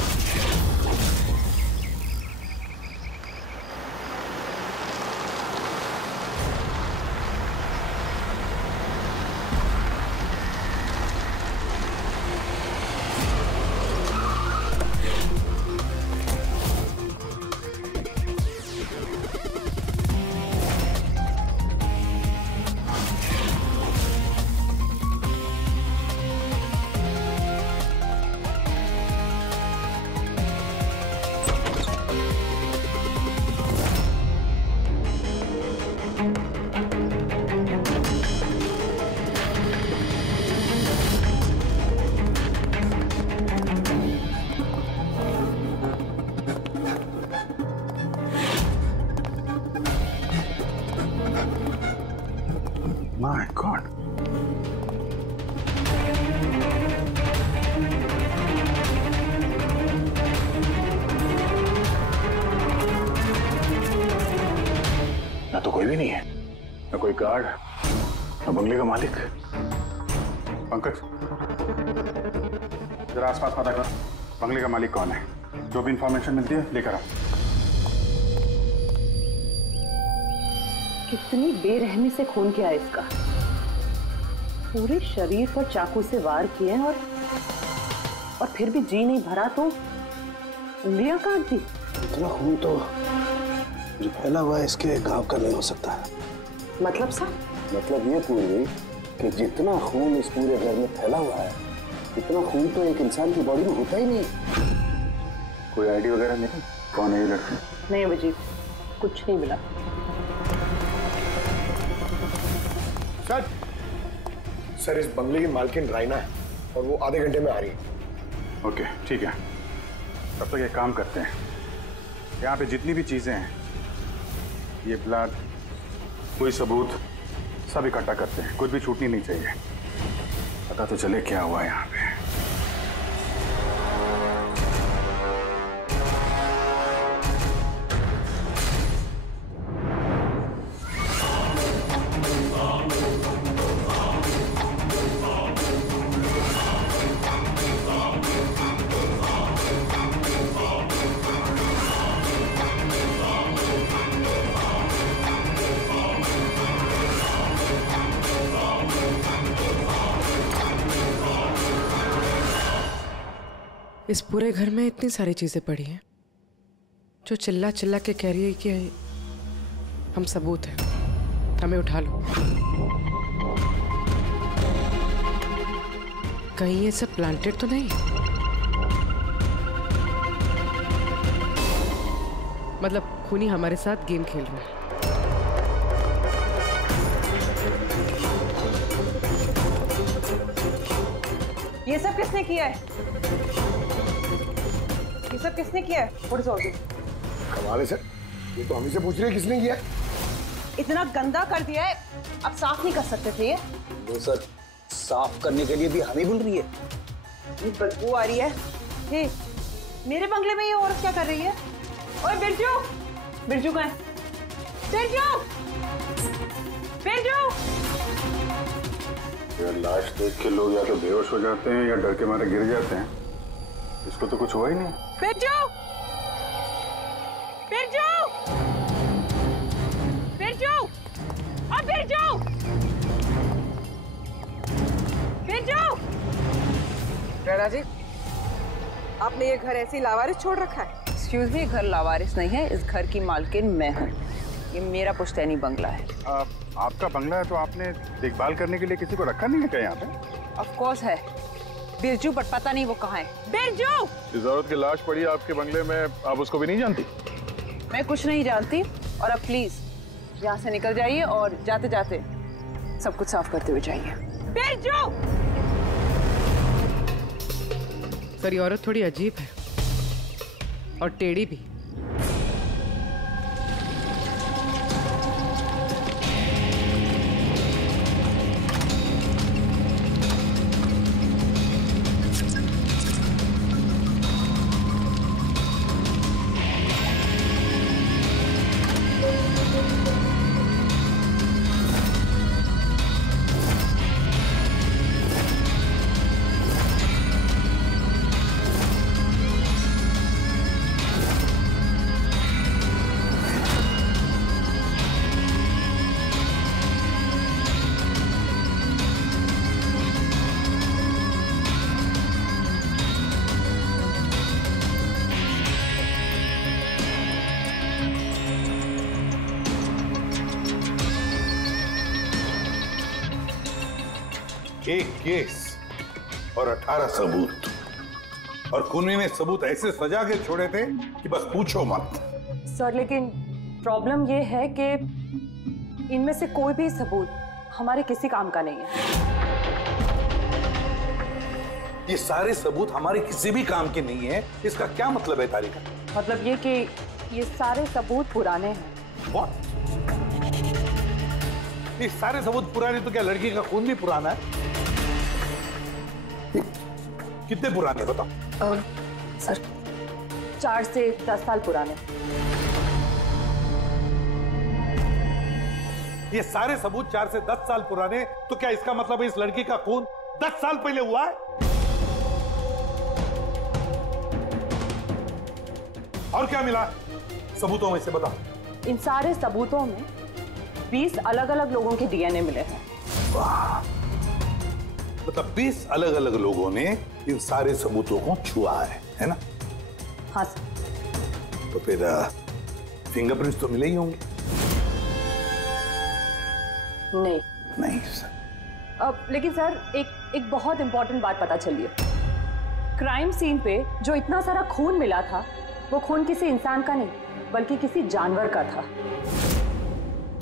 My God. ना तो कोई भी नहीं है, ना कोई गार्ड, बंगले का मालिक। पंकज, जरा आसपास पता कर, बंगले का मालिक कौन है? जो भी इंफॉर्मेशन मिलती है लेकर आओ। कितनी बेरहमी से खून किया है इसका। पूरे शरीर पर चाकू से वार किए और फिर भी जी नहीं भरा तो उंगलियां काट दी। इतना खून तो जो फैला हुआ है इसके घाव का नहीं हो सकता है। मतलब सा? मतलब ये पूरी कि जितना खून इस पूरे घर में फैला हुआ है इतना खून तो एक इंसान की बॉडी में होता ही नहीं। कोई आईडी वगैरह नहीं? कौन है ये लड़की? नहीं अभिजीत, कुछ नहीं मिला। सर इस बंगले की मालकिन राइना है और वो आधे घंटे में आ रही है। ओके ठीक है, तब तक एक काम करते हैं, यहाँ पे जितनी भी चीजें हैं, ये ब्लड, कोई सबूत, सब इकट्ठा करते हैं। कुछ भी छूटनी नहीं चाहिए। पता तो चले क्या हुआ यहाँ पे। इस पूरे घर में इतनी सारी चीजें पड़ी हैं जो चिल्ला चिल्ला के कह रही है कि हम सबूत हैं, हमें उठा लो। कहीं ये सब प्लांटेड तो नहीं? मतलब खूनी हमारे साथ गेम खेल रहा है। ये सब किसने किया है? ये सब किसने किया है? कमाल है सर, ये तो हम ही से पूछ रहे हैं किसने किया है। इतना गंदा कर दिया है, अब साफ नहीं कर सकते थे ये? वो सर साफ करने के लिए भी हमें बोल रही है। ये बदबू आ रही है। हे, मेरे बंगले में ये औरत क्या कर रही है? ओए बिरजू, बिरजू कहाँ है? बिरजू, बिरजू। यार लाश देख के लोग या तो बेहोश हो जाते हैं या डर के मारे गिर जाते हैं। इसको तो कुछ हुआ ही नहीं। बिरजू, बिरजू, बिरजू, अब बिरजू, बिरजू। राधा जी, आपने ये घर ऐसे ही लावारिस छोड़ रखा है? एक्सक्यूज मी, घर लावारिस नहीं है, इस घर की मालकिन मैं हूँ। ये मेरा पुश्तैनी बंगला है। आपका बंगला है तो आपने देखभाल करने के लिए किसी को रखा नहीं है क्या यहाँ पे? ऑफ कोर्स है बिरजू, बट पता नहीं वो कहाँ है। बिरजू! इस औरत की लाश पड़ी है आपके बंगले में, आप उसको भी नहीं जानती? मैं कुछ नहीं जानती, और अब प्लीज यहाँ से निकल जाइए और जाते जाते सब कुछ साफ करते हुए जाइए। बिरजू! सर ये औरत थोड़ी अजीब है और टेढ़ी भी। एक केस और 18 सबूत, और खूनी ने सबूत ऐसे सजा के छोड़े थे कि बस पूछो मत। सर लेकिन प्रॉब्लम ये है कि इनमें से कोई भी सबूत हमारे किसी काम का नहीं है। ये सारे सबूत हमारे किसी भी काम के नहीं है, इसका क्या मतलब है तारिका? मतलब ये कि ये सारे सबूत पुराने हैं। What? ये सारे सबूत पुराने तो क्या लड़की का खून भी पुराना है? कितने पुराने बताओ? सर 4 से 10 साल पुराने। ये सारे सबूत 4 से 10 साल पुराने, तो क्या इसका मतलब इस लड़की का खून 10 साल पहले हुआ है? और क्या मिला सबूतों में से, बता। इन सारे सबूतों में 20 अलग अलग लोगों के डीएनए मिले हैं। वाह, मतलब 20 अलग अलग लोगों ने इन सारे सबूतों को छुआ है ना? हाँ सर। तो फिर फिंगरप्रिंट्स तो मिले ही होंगे। नहीं सर। लेकिन सर एक बहुत इंपॉर्टेंट बात पता चली है। क्राइम सीन पे जो इतना सारा खून मिला था, वो खून किसी इंसान का नहीं बल्कि किसी जानवर का था।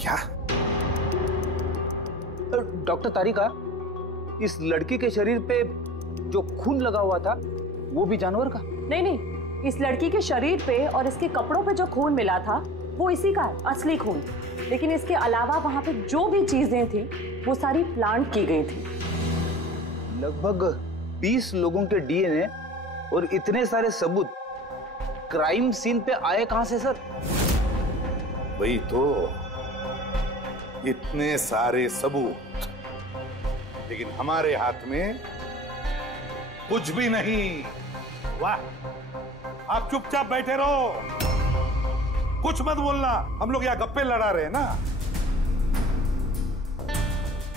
क्या? डॉक्टर तारिका, इस लड़की के शरीर पे जो खून लगा हुआ था वो भी जानवर का? नहीं, इस लड़की के शरीर पे और इसके कपड़ों पे जो खून मिला था वो इसी का है, असली खून। लेकिन इसके अलावा वहां पे जो भी चीजें थी वो सारी प्लांट की गई थी। लगभग 20 लोगों के डीएनए और इतने सारे सबूत क्राइम सीन पे आए कहां से सर? वही तो, इतने सारे सबूत, लेकिन हमारे हाथ में कुछ भी नहीं। वाह, आप चुपचाप बैठे रहो, कुछ मत बोलना। हम लोग यहाँ गप्पे लड़ा रहे हैं ना।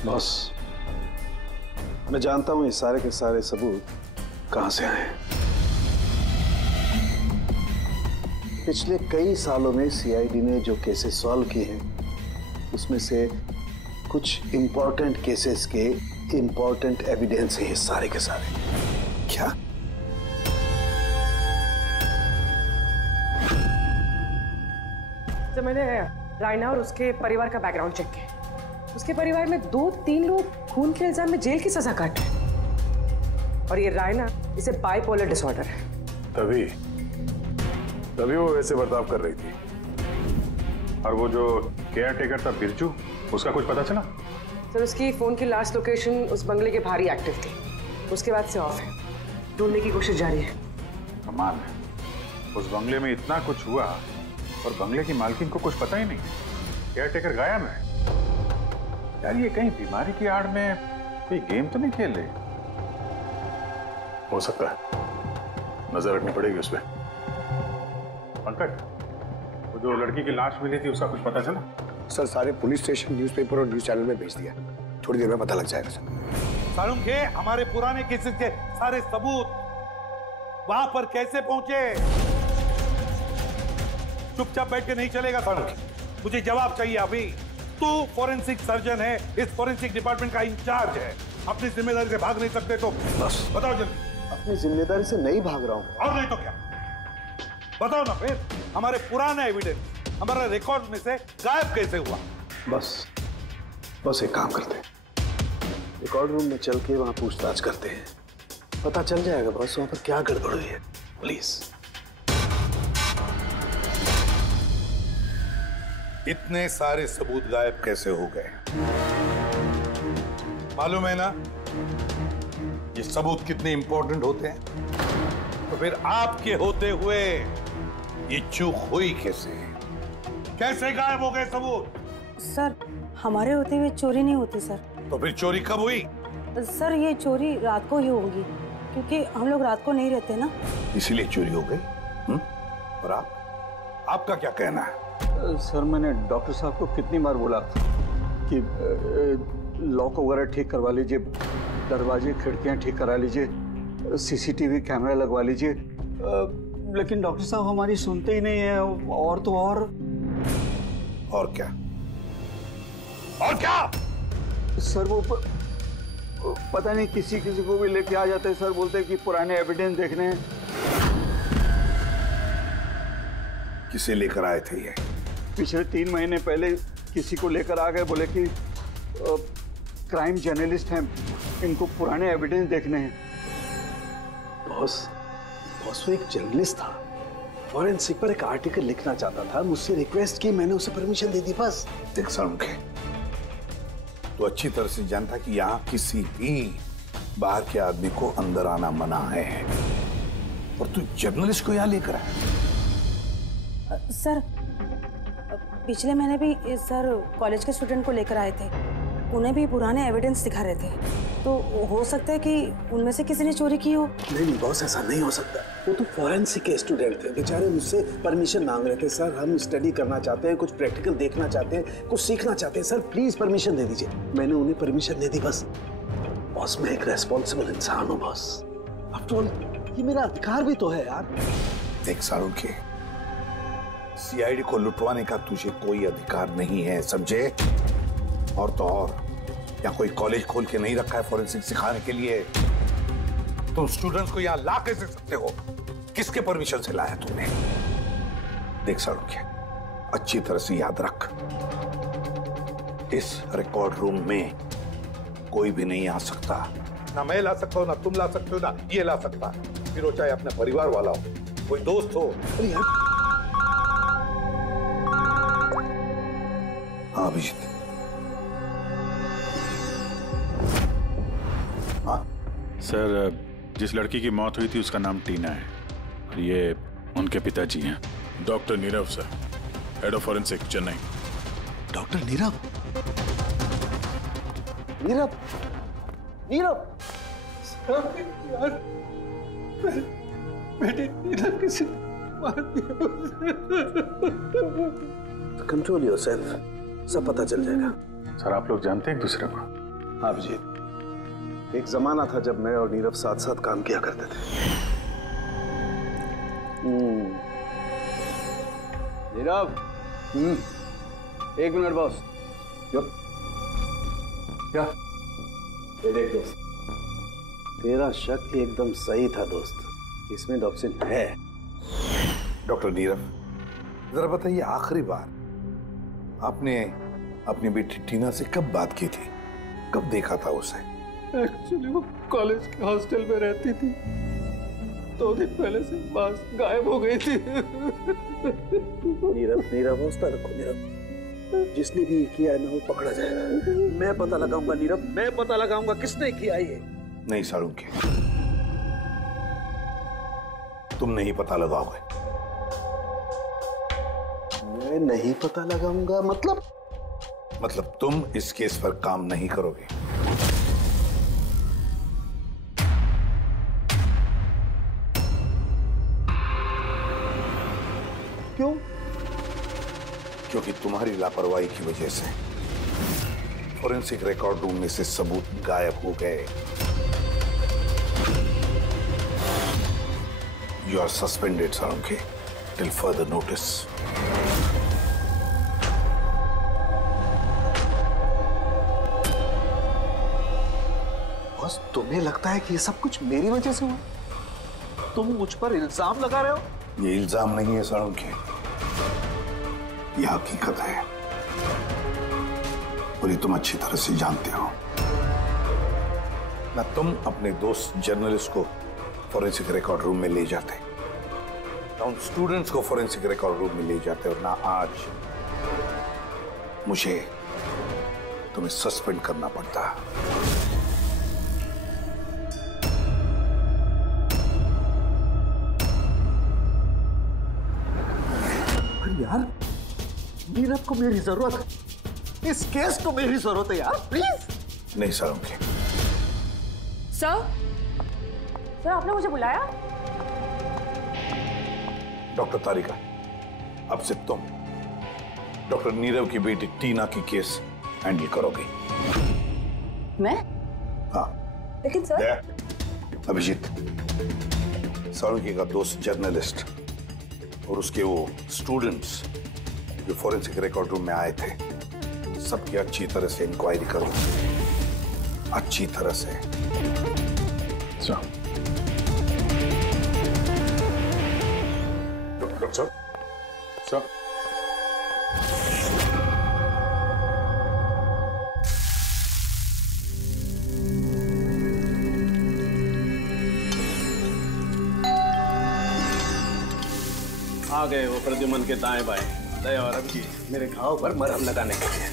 बॉस, मैं जानता हूं ये सारे के सारे सबूत कहां से आए। पिछले कई सालों में सीआईडी ने जो केसेस सॉल्व किए हैं उसमें से कुछ इंपॉर्टेंट केसेस के इंपॉर्टेंट एविडेंस है ये सारे के सारे। क्या? जब मैंने रायना और उसके परिवार का बैकग्राउंड चेक किया, उसके परिवार में 2-3 लोग खून के इल्जाम में जेल की सजा काट रहे हैं। और ये रायना, इसे बाइपोलर डिसऑर्डर है। तभी वो वैसे बर्ताव कर रही थी। और वो जो केयर टेकर था बिरजू, उसका कुछ पता चला? सर, उसकी फोन की लास्ट लोकेशन उस बंगले के बाहर ही एक्टिव थी, उसके बाद से ऑफ है। ढूंढने की कोशिश जारी है। कमाल है, उस बंगले में इतना कुछ हुआ और बंगले की मालकिन को कुछ पता ही नहीं। केयर टेकर गायब है। यार ये कहीं बीमारी की आड़ में कोई गेम तो नहीं खेल रहे? हो सकता है, नजर रखनी पड़ेगी उस पर। पंकज, वो जो लड़की की लाश मिली थी उसका कुछ पता चला? सर, सारे पुलिस स्टेशन, न्यूज़पेपर और न्यूज़ चैनल में भेज दिया। थोड़ी देर में पता लग जाएगा सर। सारुण के हमारे पुराने केसेस के सारे सबूत वहां पर कैसे पहुंचे? चुपचाप बैठ के नहीं चलेगा सारुण, मुझे जवाब चाहिए अभी। तू फॉरेंसिक सर्जन है, इस फॉरेंसिक डिपार्टमेंट का इंचार्ज है, अपनी जिम्मेदारी से भाग नहीं सकते तो बस बताओ जल्दी। अपनी जिम्मेदारी से नहीं भाग रहा हूं। और नहीं तो क्या? बताओ ना फिर, हमारे पुराना एविडेंस, हमारा रिकॉर्ड में से गायब कैसे हुआ? बस एक काम करते हैं, रिकॉर्ड रूम में चल के वहां पूछताछ करते हैं, पता चल जाएगा बस वहां पर क्या गड़बड़ हुई है। प्लीज। इतने सारे सबूत गायब कैसे हो गए? मालूम है ना ये सबूत कितने इंपॉर्टेंट होते हैं? तो फिर आपके होते हुए ये चूक हुई कैसे? कैसे गायब हो गए सबूत? सर, हमारे होते हुए चोरी नहीं होती सर। तो फिर चोरी कब हुई? सर, ये चोरी रात को ही होगी क्योंकि हम लोग रात को नहीं रहते ना, इसीलिए चोरी हो गई। और आपका क्या कहना है? सर, मैंने डॉक्टर साहब को कितनी बार बोला कि लॉक वगैरह ठीक करवा लीजिए, दरवाजे खिड़कियां ठीक करा लीजिए, सीसीटीवी कैमरा लगवा लीजिए, लेकिन डॉक्टर साहब हमारी सुनते ही नहीं है। और तो और क्या? और क्या? सर, वो पता नहीं किसी को भी लेके आ जाते हैं सर, बोलते हैं कि पुराने एविडेंस देखने हैं। किसे लेकर आए थे ये? पिछले 3 महीने पहले किसी को लेकर आ गए, बोले कि क्राइम जर्नलिस्ट हैं, इनको पुराने एविडेंस देखने हैं। बॉस, वो एक जर्नलिस्ट था, फॉरेंसिक पर एक आर्टिकल लिखना चाहता था, मुझसे रिक्वेस्ट की, मैंने उसे परमिशन दे दी बस। देख सारुण, तो अच्छी तरह से जानता कि यहाँ किसी भी बाहर के आदमी को अंदर आना मना है, और तू जर्नलिस्ट को यहाँ लेकर आया। सर, पिछले महीने भी सर कॉलेज के स्टूडेंट को लेकर आए थे, उन्हें भी पुराने एविडेंस दिखा रहे थे, तो हो सकता है कि उनमें से किसी ने चोरी की हो। नहीं बॉस, ऐसा नहीं हो सकता। वो तो फॉरेंसिक के स्टूडेंट थे, बेचारे मुझसे परमिशन मांग रहे थे। सर हम स्टडी करना चाहते हैं, कुछ प्रैक्टिकल देखना चाहते हैं, कुछ सीखना चाहते हैं। सर प्लीज परमिशन दे दीजिए। मैंने उन्हें परमिशन दे दी बस। बॉस मैं एक रेस्पॉन्सिबल इंसान हूँ बॉस। आफ्टर ऑल ये मेरा अधिकार भी तो है यार। देख सारुखे, सीआईडी को लुटवाने का तुझे कोई अधिकार नहीं है, समझे? और तो और यहाँ कोई कॉलेज खोल के नहीं रखा है फॉरेंसिक सिखाने के लिए। तुम स्टूडेंट्स को यहाँ ला कैसे सकते हो? किसके परमिशन से लाया तुमने? देख सारुखे, अच्छी तरह से याद रख, इस रिकॉर्ड रूम में कोई भी नहीं आ सकता। ना मैं ला सकता हूँ, ना तुम ला सकते हो, ना ये ला सकता। फिर वो चाहे अपने परिवार वाला हो, कोई दोस्त हो। हाँ अभिजीत। सर जिस लड़की की मौत हुई थी उसका नाम टीना है और ये उनके पिताजी हैं। Doctor Nirav sir, head of forensic Chennai. Doctor Nirav? Nirav? Nirav? यार बेटे नीरव किसी मार दिया। कंट्रोल योरसेल्फ, सब पता चल जाएगा। सर आप लोग जानते हैं एक दूसरे को? हाँ अभिजीत, एक जमाना था जब मैं और नीरव साथ साथ काम किया करते थे। नीरव, एक मिनट बॉस। क्या? ये देख दोस्त, तेरा शक एकदम सही था दोस्त, इसमें टॉक्सिन है। डॉक्टर नीरव, जरा बताइए आखिरी बार आपने अपनी बेटी टीना से कब बात की थी? कब देखा था उसे? एक्चुअली वो कॉलेज के हॉस्टल में रहती थी, 2 दिन पहले से बस गायब हो गई थी। नीरव नीरव हौसला रखो नीरव, जिसने भी किया है ना वो पकड़ा जाएगा। मैं पता लगाऊंगा नीरव, मैं पता लगाऊंगा किसने किया ये। नहीं सारुखे, तुम नहीं पता लगाओगे। मैं नहीं पता लगाऊंगा मतलब? मतलब तुम इस केस पर काम नहीं करोगे। क्यों? क्योंकि तुम्हारी लापरवाही की वजह से फॉरेंसिक रिकॉर्ड रूम में से सबूत गायब हो गए। You are suspended, Sarunkhe, till further notice. बस तुम्हें लगता है कि ये सब कुछ मेरी वजह से हुआ? तुम मुझ पर इल्जाम लगा रहे हो? ये इल्जाम नहीं है सारुंखे, ये हकीकत है और ये तुम अच्छी तरह से जानते हो। ना तुम अपने दोस्त जर्नलिस्ट को फॉरेंसिक रिकॉर्ड रूम में ले जाते, ना उन स्टूडेंट्स को फॉरेंसिक रिकॉर्ड रूम में ले जाते, और ना आज मुझे तुम्हें सस्पेंड करना पड़ता। यार नीरव को मेरी जरूरत है, इस केस को मेरी जरूरत है यार, प्लीज। नहीं सारुंखे। सर आपने मुझे बुलाया? डॉक्टर तारिका, अब से तुम डॉक्टर नीरव की बेटी टीना की केस हैंडल करोगे। मैं? हाँ। लेकिन सर। अभिजीत, सारुंखे का दोस्त जर्नलिस्ट और उसके वो स्टूडेंट्स जो फॉरेंसिक रिकॉर्ड रूम में आए थे, सबकी अच्छी तरह से इंक्वायरी करो, अच्छी तरह से। डॉक्टर साहब, साहब आ गए वो प्रद्युमन के दाएं बाएं, दया और अभिजीत मेरे घाव पर मरहम लगाने के लिए।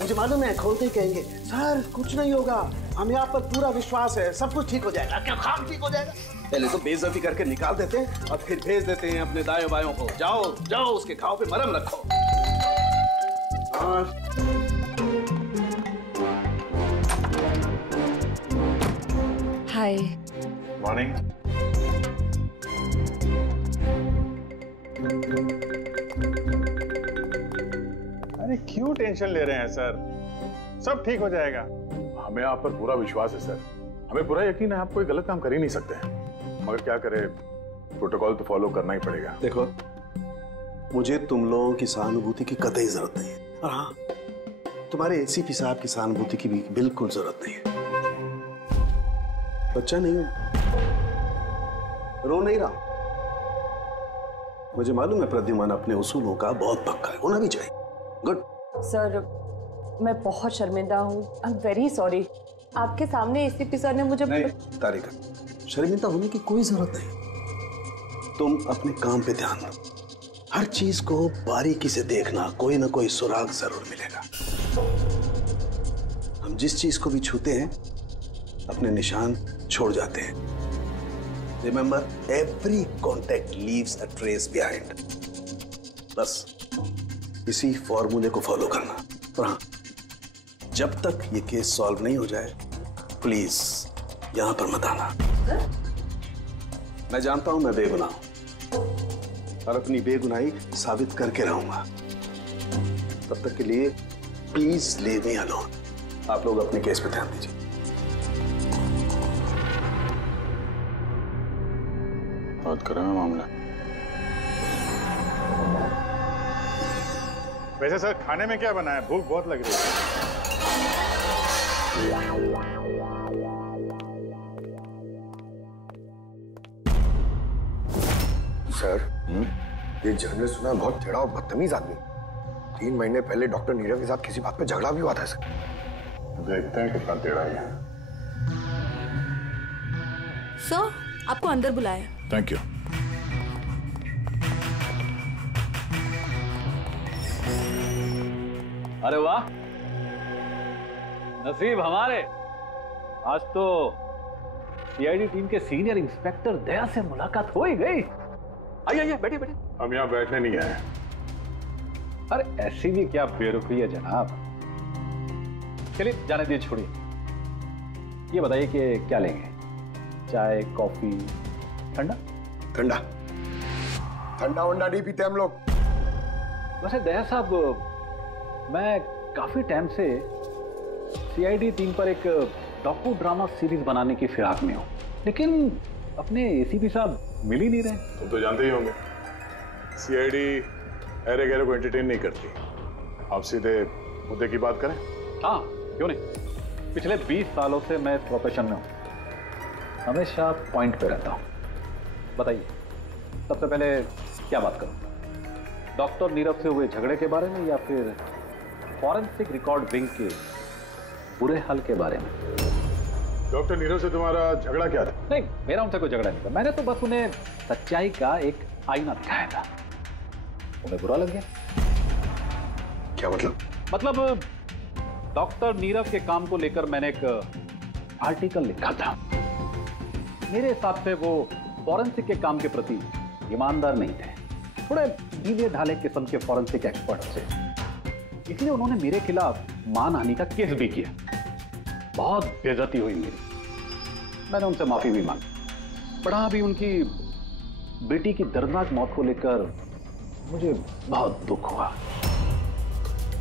मुझे मालूम है खोलते ही कहेंगे सर कुछ नहीं होगा, हमें आप पर पूरा विश्वास है, सब कुछ ठीक हो जाएगा। क्या काम ठीक हो जाएगा? पहले तो बेइज्जती करके निकाल देते हैं और फिर भेज देते हैं अपने दाएं बायों को। जाओ जाओ, उसके घाव पे मरहम रखो। हाय। मॉर्निंग। अरे क्यों टेंशन ले रहे हैं सर? सब ठीक हो जाएगा। हमें आप पर पूरा विश्वास है सर, हमें पूरा यकीन है आप कोई गलत काम कर ही नहीं सकते, मगर क्या करें, प्रोटोकॉल तो फॉलो करना ही पड़ेगा। देखो, मुझे तुम लोगों की सहानुभूति की कतई जरूरत नहीं है, और हाँ, तुम्हारे एसीपी साहब की सहानुभूति की भी बिल्कुल जरूरत नहीं है। बच्चा नहीं हूं, रो नहीं रहा। मुझे मालूम है प्रद्युमन अपने उसूलों का बहुत पक्का है, होना भी चाहिए। गुड। सर, मैं बहुत शर्मिंदा हूँ। I am very sorry. आपके सामने एसीपी सर ने मुझे नहीं, तारिका, शर्मिंदा होने की कोई जरूरत नहीं। तुम अपने काम पे ध्यान दो, हर चीज को बारीकी से देखना, कोई ना कोई सुराग जरूर मिलेगा। हम जिस चीज को भी छूते हैं अपने निशान छोड़ जाते हैं। Remember, every contact leaves a trace behind. बस इसी फॉर्मूले को फॉलो करना। और हाँ, जब तक ये केस सॉल्व नहीं हो जाए, प्लीज यहां पर मत आना। मैं जानता हूं मैं बेगुनाह हूं और अपनी बेगुनाही साबित करके रहूंगा। तब तक के लिए प्लीज लीव मी अलोन। आप लोग अपने केस पे ध्यान दीजिए। बात करें मामला। वैसे सर, खाने में क्या बना है? भूख बहुत लग रही है। सर, ये जर्नलिस्ट सुना बहुत टेढ़ा और बदतमीज आदमी। 3 महीने पहले डॉक्टर नीरव के साथ किसी बात पे झगड़ा भी हुआ था सर। देखते हैं कितना टेढ़ा है। सर, आपको अंदर बुलाया। Thank you. अरे वाह, नसीब हमारे, आज तो सीआईडी टीम के सीनियर इंस्पेक्टर दया से मुलाकात हो ही गई। आइए बैठिए बैठिए। हम यहाँ बैठने नहीं आए। अरे ऐसी भी क्या बेरुखी है जनाब। चलिए जाने दीजिए, छोड़िए। ये बताइए कि क्या लेंगे? चाय, कॉफी, ठंडा? ठंडा ठंडा वंडा नहीं पीते हम लोग। वैसे दया साहब, मैं काफी टाइम से सीआईडी टीम पर एक डॉक्यू ड्रामा सीरीज बनाने की फिराक में हूं, लेकिन अपने एसीपी साहब मिल ही नहीं रहे। तुम तो जानते ही होंगे, सीआईडी अरे गहरे को एंटरटेन नहीं करती। आप सीधे मुद्दे की बात करें। हाँ, क्यों नहीं। पिछले 20 सालों से मैं इस प्रोफेशन में हूं, हमेशा पॉइंट पे रहता हूं। बताइए, सबसे पहले क्या बात करूं? डॉक्टर नीरव से हुए झगड़े के बारे में या फिर फॉरेंसिक रिकॉर्ड विंग के बुरे हाल के बारे में? डॉक्टर नीरव से तुम्हारा झगड़ा क्या था? नहीं, मेरा उनसे कोई झगड़ा नहीं था। मैंने तो बस उन्हें सच्चाई का एक आईना दिखाया था। उन्हें बुरा लग गया। क्या मतलब? मतलब डॉक्टर नीरव के काम को लेकर मैंने एक आर्टिकल लिखा था। मेरे हिसाब से वो फॉरेंसिक के काम के प्रति ईमानदार नहीं थे, थोड़े ढीले ढाले किस्म के फॉरेंसिक एक्सपर्ट थे। इसलिए उन्होंने मेरे खिलाफ मानहानि का केस भी किया। बहुत बेइज्जती हुई मेरी। मैंने उनसे माफी भी मांगी। बड़ा भी उनकी बेटी की दर्दनाक मौत को लेकर मुझे बहुत दुख हुआ।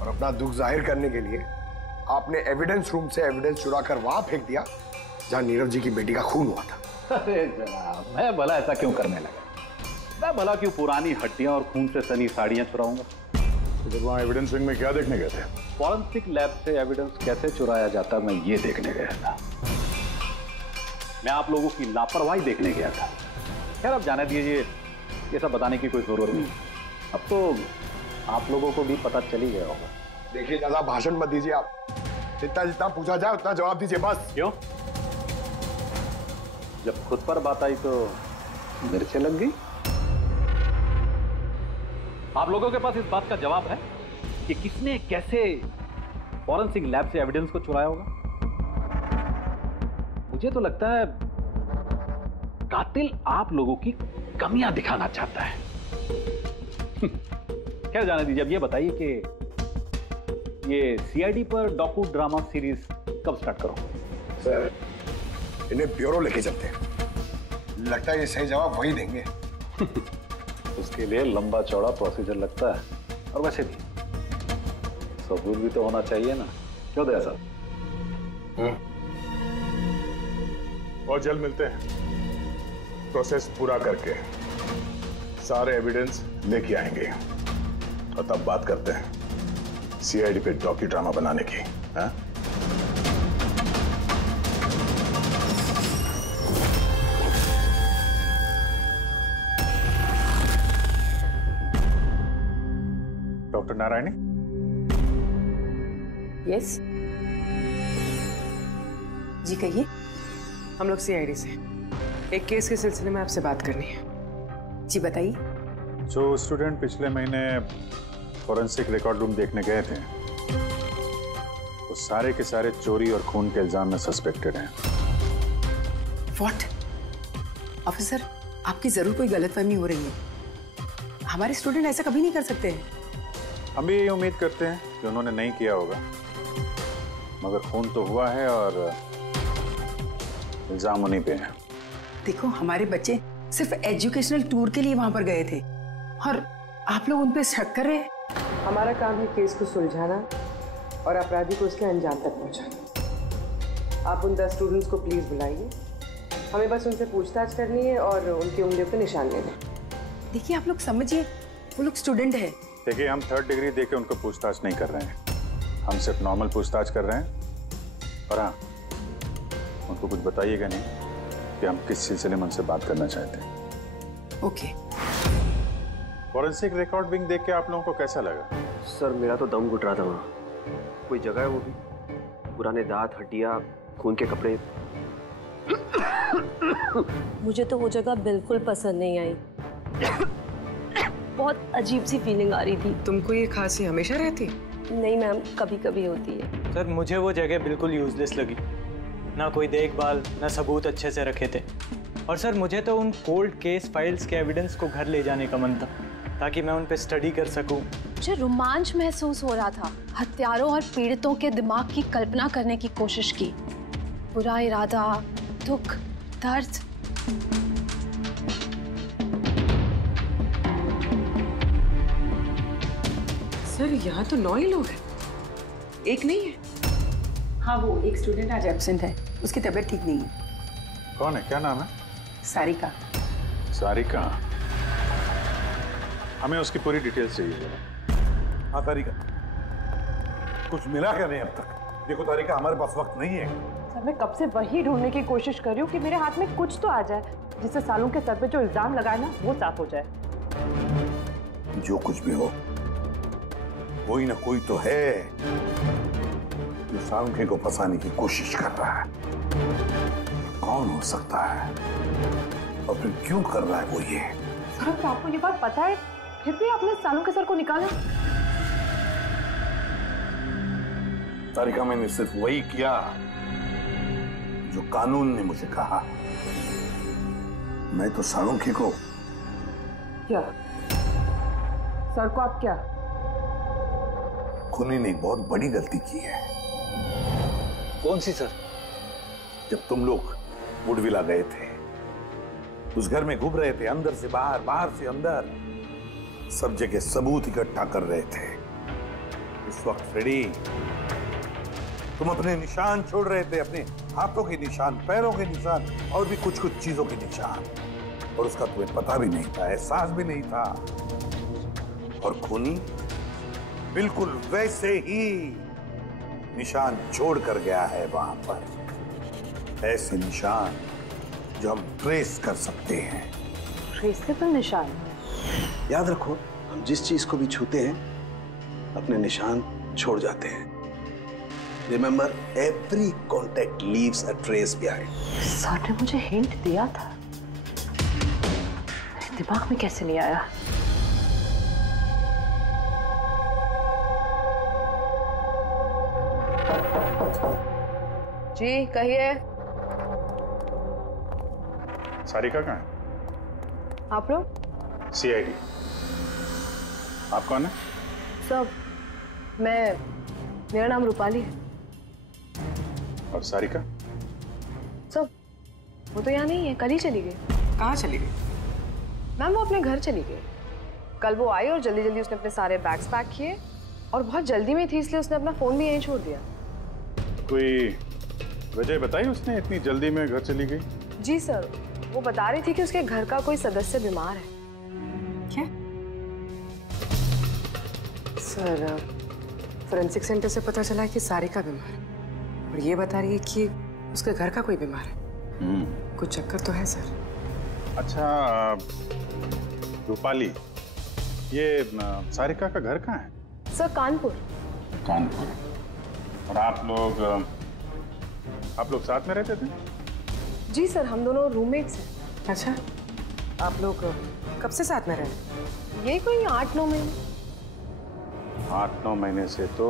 और अपना दुख जाहिर करने के लिए आपने एविडेंस रूम से एविडेंस चुरा कर वहां फेंक दिया जहां नीरव जी की बेटी का खून हुआ था। अरे जनाब, मैं भला ऐसा क्यों करने लगा? मैं भला क्यों पुरानी हड्डियां और खून से सनी साड़ियां चुराऊंगा? तो वहां एविडेंस विंग में क्या देखने गए थे? फॉरेंसिक लैब से एविडेंस कैसे चुराया जाता, मैं ये देखने गया था। मैं आप लोगों की लापरवाही देखने गया था। खैर, अब जाने दीजिए, ये सब बताने की कोई जरूरत नहीं। अब तो आप लोगों को भी पता चल ही गया होगा। देखिए, ज्यादा भाषण मत दीजिए आप। जितना जितना पूछा जाए उतना जवाब दीजिए बस। क्यों? जब खुद पर बात आई तो मिर्चें लग गई। आप लोगों के पास इस बात का जवाब है कि किसने कैसे फॉरेंसिक लैब से एविडेंस को चुराया होगा? मुझे तो लगता है कातिल आप लोगों की कमियां दिखाना चाहता है। खैर जाने दीजिए, अब ये बताइए कि ये सीआईडी पर डॉकू ड्रामा सीरीज कब स्टार्ट करो? सर, इन्हें ब्यूरो लेके चलते हैं। लगता है ये सही जवाब वही देंगे। उसके लिए लंबा चौड़ा प्रोसीजर लगता है, और वैसे भी सबूत भी तो होना चाहिए ना, क्यों दया साहब? बहुत जल्द मिलते हैं, प्रोसेस पूरा करके सारे एविडेंस लेके आएंगे और तब बात करते हैं सीआईडी पे डॉक्यू ड्रामा बनाने की। हाँ? डॉक्टर नारायणी? यस जी, कहिए। हम लोग सीआईडी से एक केस के सिलसिले में आपसे बात करनी है। जी बताइए। जो स्टूडेंट पिछले महीने फॉरेंसिक रिकॉर्ड रूम देखने गए थे, वो सारे के सारे चोरी और खून के इल्जाम में सस्पेक्टेड हैं। व्हाट? ऑफिसर, आपकी जरूर कोई गलतफहमी हो रही है। हमारे स्टूडेंट ऐसा कभी नहीं कर सकते हैं। हम भी यही उम्मीद करते हैं कि उन्होंने नहीं किया होगा, मगर खून तो हुआ है और इल्जाम उन्हीं पे है। देखो, हमारे बच्चे सिर्फ एजुकेशनल टूर के लिए वहां पर गए थे और आप लोग उन पे शक कर रहे हैं। हमारा काम है केस को सुलझाना और अपराधी को उसके अंजाम तक पहुंचाना। आप उन 10 स्टूडेंट्स को प्लीज बुलाइए, हमें बस उनसे पूछताछ करनी है और उनकी उंगलियों पे निशान लेने। देखिए, आप लोग समझिए, वो लोग स्टूडेंट है। देखिए, हम 3rd डिग्री देके उनको पूछताछ नहीं कर रहे हैं, हम सिर्फ नॉर्मल पूछताछ कर रहे हैं। और हाँ, उनको कुछ बताइएगा नहीं कि हम किस सिलसिले में उनसे बात करना चाहते हैं। ओके। फॉरेंसिक रिकॉर्ड विंग देख के आप लोगों को कैसा लगा? सर, मेरा तो दम घुट रहा था वहाँ। कोई जगह है वो भी, पुराने दांत, हड्डियाँ, खून के कपड़े। मुझे तो वो जगह बिल्कुल पसंद नहीं आई। बहुत अजीब सी फीलिंग आ रही थी। तुमको ये खांसी हमेशा रहती? नहीं मैम, कभी कभी होती है। सर, मुझे वो जगह बिल्कुल यूजलेस लगी। ना कोई देखभाल, ना सबूत अच्छे से रखे थे। और सर, मुझे तो उन कोल्ड केस फाइल्स के एविडेंस को घर ले जाने का मन था, ताकि मैं उन पे स्टडी कर सकूं। मुझे रोमांच महसूस हो रहा था। हत्यारों और पीड़ितों के दिमाग की कल्पना करने की कोशिश की। बुरा इरादा, दुख, दर्द। सर, यहाँ तो 9 ही लोग हैं, एक नहीं है। हाँ, वो एक स्टूडेंट आज एब्सेंट है, उसकी तबीयत ठीक नहीं है। कौन है, क्या नाम है? सारिका। सारिका? हमें उसकी पूरी डिटेल्स चाहिए। हाँ तारिका, कुछ मिला क्या नहीं अब तक? देखो तारिका, हमारे पास वक्त नहीं है। सर, मैं कब से वही ढूंढने की कोशिश कर रही हूँ कि मेरे हाथ में कुछ तो आ जाए, जिससे सालों के सर पे जो इल्जाम लगाए ना, वो साफ हो जाए। जो कुछ भी हो, कोई ना कोई तो है जो सालुंखे को फंसाने की कोशिश कर रहा है। कौन हो सकता है और फिर क्यों कर रहा है वो ये? सर, अब तो आपको ये बात पता है, फिर भी आपने सालुंखे सर को निकाला। तारिका, मैंने सिर्फ वही किया जो कानून ने मुझे कहा। मैं तो सालुंखे को क्या? सर को आप क्या? खूनी ने एक बहुत बड़ी गलती की है। कौन सी सर? जब तुम लोग वुडविला गए थे, उस घर में घूम रहे थे, अंदर से बाहर, बाहर से अंदर, सब जगह सबूत इकट्ठा कर रहे थे। उस वक्त फ्रेडी, तुम अपने निशान छोड़ रहे थे, अपने हाथों के निशान, पैरों के निशान और भी कुछ कुछ चीजों के निशान, और उसका तुम्हें पता भी नहीं था, एहसास भी नहीं था। और खूनी बिल्कुल वैसे ही निशान छोड़ कर गया है वहां पर। ऐसे निशान जो हम ट्रेस कर सकते हैं। ट्रेसेबल निशान? याद रखो, हम जिस चीज को भी छूते हैं अपने निशान छोड़ जाते हैं। Remember, every contact leaves a trace behind. Sir ने मुझे हिंट दिया था, मेरे दिमाग में कैसे नहीं आया? जी कहिए। सारिका कहाँ है? आप लोग? सीआईडी। आप कौन है? सब मेरा नाम रूपाली है। और सारिका? सब वो तो यहाँ नहीं है, कल ही चली गई। कहाँ चली गई? मैम वो अपने घर चली गई। कल वो आई और जल्दी जल्दी उसने अपने सारे बैग्स पैक किए और बहुत जल्दी में थी, इसलिए उसने अपना फोन भी यहीं छोड़ दिया। कोई वजह बताई उसने इतनी जल्दी में घर चली गई? जी सर, वो बता रही थी कि उसके घर का कोई सदस्य बीमार है। क्या? सर, फोरेंसिक सेंटर से पता चला है कि सारिका बीमार है और ये बता रही है कि उसके घर का कोई बीमार है। कुछ चक्कर तो है सर। अच्छा रूपाली, ये सारिका का घर कहाँ है? सर कानपुर। कानपुर। और आप लोग साथ में रहते थे? जी सर, हम दोनों रूममेट्स हैं। अच्छा, आप लोग कब से साथ में रहे? यही कोई 8-9 महीने। 8-9 महीने से तो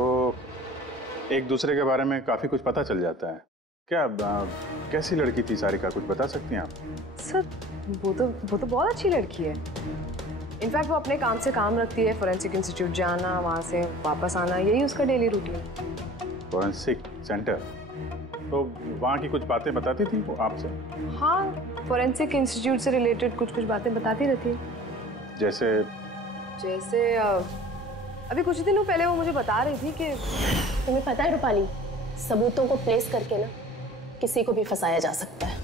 एक दूसरे के बारे में काफी कुछ पता चल जाता है। क्या कैसी लड़की थी सारिका, कुछ बता सकती हैं आप? सर वो तो बहुत अच्छी लड़की है। इनफैक्ट वो अपने काम से काम रखती है, फोरेंसिक इंस्टीट्यूट जाना, वहाँ से वापस आना, यही उसका डेली रूटीन। फोरेंसिक सेंटर, तो वहाँ की कुछ बातें बताती थी वो आपसे? हाँ, फोरेंसिक इंस्टीट्यूट से रिलेटेड कुछ बातें बताती रहती है। जैसे अभी कुछ दिनों पहले वो मुझे बता रही थी कि तुम्हें पता है रूपाली, सबूतों को प्लेस करके ना किसी को भी फंसाया जा सकता है।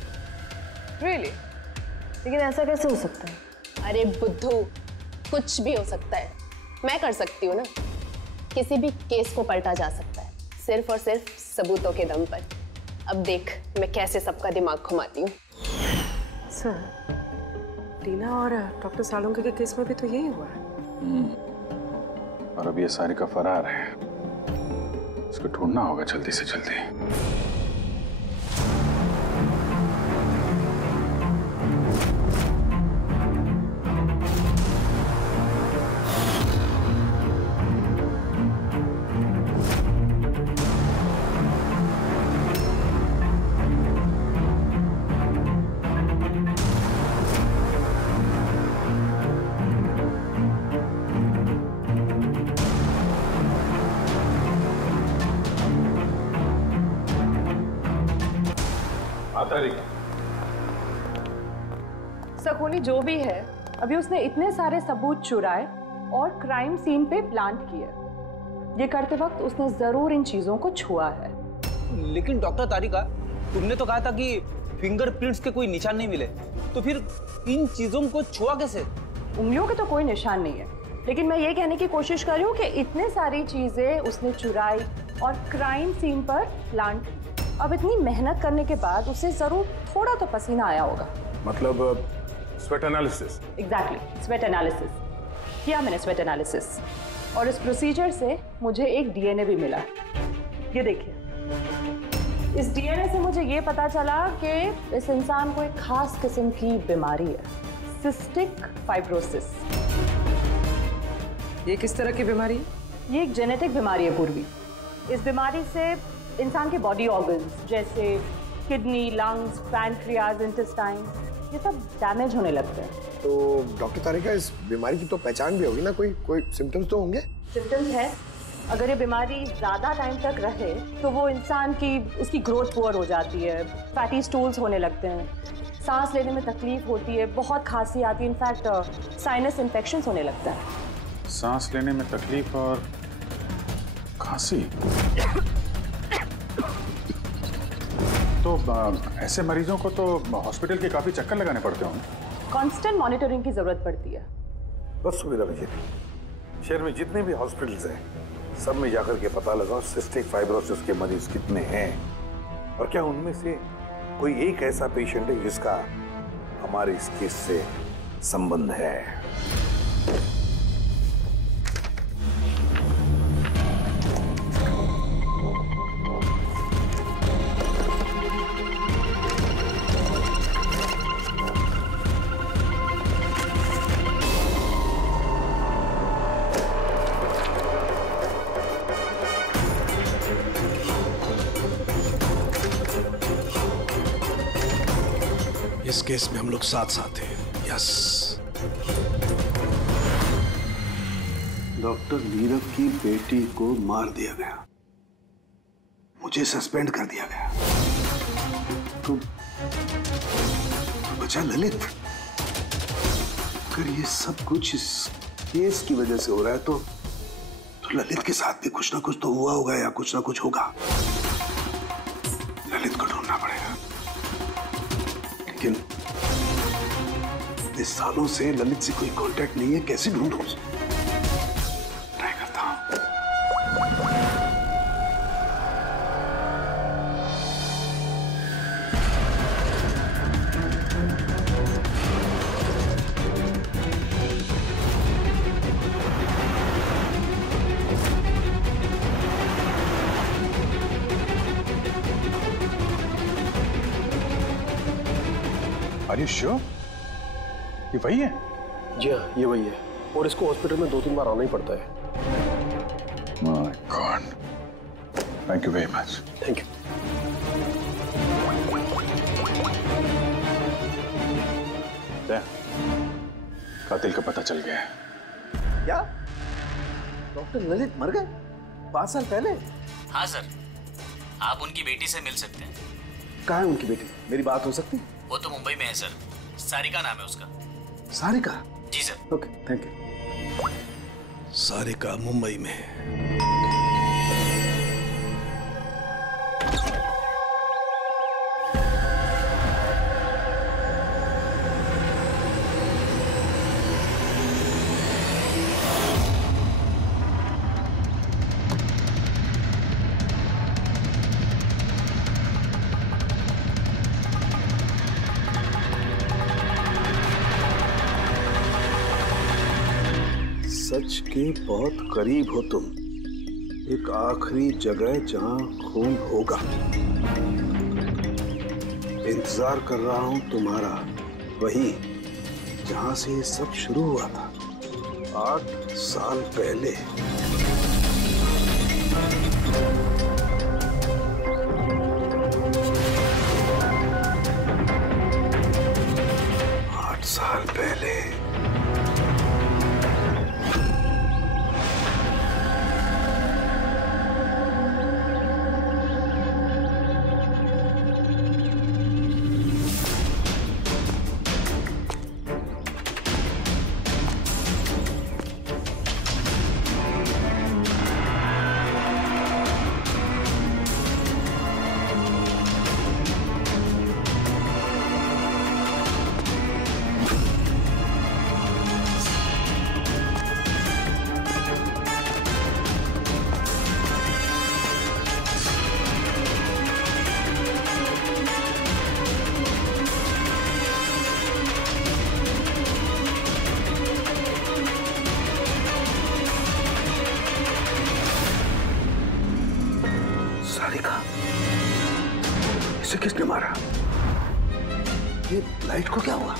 Really? लेकिन ऐसा कैसे हो सकता है? अरे बुद्धू, कुछ भी हो सकता है। मैं कर सकती हूँ ना, किसी भी केस को पलटा जा सकता है सिर्फ और सिर्फ सबूतों के दम पर। अब देख मैं कैसे सबका दिमाग घुमाती हूँ। सर, टीना और डॉक्टर सालुंके के केस में भी तो यही हुआ है। और अब ये सारिका फरार है, उसको ढूंढना होगा जल्दी से जल्दी। सकोनी जो भी है, अभी उसने इतने सारे सबूत चुराए और क्राइम सीन पे प्लांट किए। ये करते वक्त उसने जरूर इन चीजों को छुआ है। लेकिन डॉक्टर तारिका, तुमने तो कहा था कि फिंगरप्रिंट्स के कोई निशान नहीं मिले, तो फिर इन चीजों को छुआ कैसे? उंगलियों के तो कोई निशान नहीं है, लेकिन मैं ये कहने की कोशिश कर रही हूँ कि इतने सारी चीजें उसने चुराई और क्राइम सीन पर प्लांट। अब इतनी मेहनत करने के बाद उसे जरूर थोड़ा तो पसीना आया होगा। मतलब sweat analysis? Exactly, sweat analysis किया मैंने, स्वेट एनालिसिस। और इस प्रोसीजर से मुझे एक डीएनए भी मिला। ये देखिए, इस डीएनए से मुझे ये पता चला कि इस इंसान को एक खास किस्म की बीमारी है, सिस्टिक फाइब्रोसिस। ये किस तरह की बीमारी है? ये एक जेनेटिक बीमारी है पूर्वी। इस बीमारी से इंसान के बॉडी ऑर्गन्स जैसे किडनी, लंग्स, पैंक्रियाज, इंटेस्टाइन, ये सब डैमेज होने लगते हैं। तो डॉक्टर तारिका, इस बीमारी की तो पहचान भी होगी ना, कोई सिम्टम्स तो होंगे? सिम्टम्स है। अगर ये बीमारी ज्यादा टाइम तक रहे तो वो इंसान की उसकी ग्रोथ पुअर हो जाती है, फैटी स्टूल्स होने लगते हैं, सांस लेने में तकलीफ होती है, बहुत खांसी आती है, इनफैक्ट साइनस इन्फेक्शंस होने लगता है। सांस लेने में तकलीफ और खांसी? तो ऐसे मरीजों को तो हॉस्पिटल के काफी चक्कर लगाने पड़ते होंगे। कांस्टेंट मॉनिटरिंग की जरूरत पड़ती है। बस सुविधा भेजिए। शहर में जितने भी हॉस्पिटल्स हैं, सब में जाकर के पता लगाओ सिस्टिक फाइब्रोसिस के मरीज कितने हैं और क्या उनमें से कोई एक ऐसा पेशेंट है जिसका हमारे इस केस से संबंध है। इस केस में हम लोग साथ साथ हैं। यस। डॉक्टर नीरव की बेटी को मार दिया गया, मुझे सस्पेंड कर दिया गया, तो बचा ललित। अगर ये सब कुछ इस केस की वजह से हो रहा है तो ललित के साथ भी कुछ ना कुछ तो हुआ होगा या कुछ ना कुछ होगा। ललित को ढूंढना पड़ेगा, लेकिन इस सालों से ललित से कोई कांटेक्ट नहीं है, कैसे ढूंढूं उसे? ट्राई करता हूं। Are you sure? ये वही है? जी हाँ, ये वही है, और इसको हॉस्पिटल में 2-3 बार आना ही पड़ता है। My God. Thank you very much. Thank you. कातिल का पता चल गया है। क्या डॉक्टर ललित मर गए 5 साल पहले? हाँ सर, आप उनकी बेटी से मिल सकते हैं। कहाँ है उनकी बेटी? मेरी बात हो सकती है? वो तो मुंबई में है सर, सारिका नाम है उसका। सारिका? जी sir. Okay, thank you. Sarika Mumbai में। सच के बहुत करीब हो तुम। एक आखिरी जगह जहां खून होगा। इंतजार कर रहा हूं तुम्हारा, वही जहां से ये सब शुरू हुआ था 8 साल पहले। साल पहले। इसे किसने मारा? ये लाइट को क्या हुआ?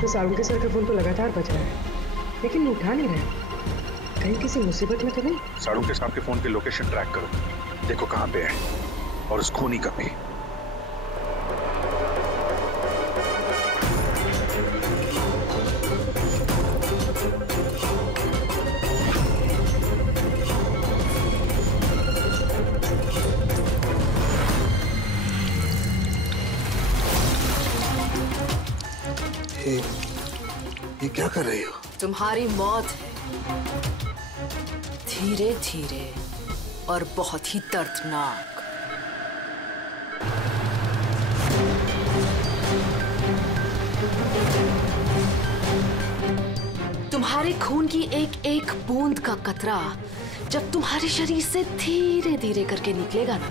तो साळुंके सर का फोन तो लगातार बज रहा है, लेकिन वो उठा नहीं रहे। कहीं किसी मुसीबत में तो नहीं? साळुंके साहब के फोन की लोकेशन ट्रैक करो, देखो कहाँ पे है और उस खूनी का भी। ये क्या कर रही हो? तुम्हारी मौत है, धीरे धीरे और बहुत ही दर्दनाक। तुम्हारे खून की एक एक बूंद का कतरा जब तुम्हारे शरीर से धीरे धीरे करके निकलेगा ना,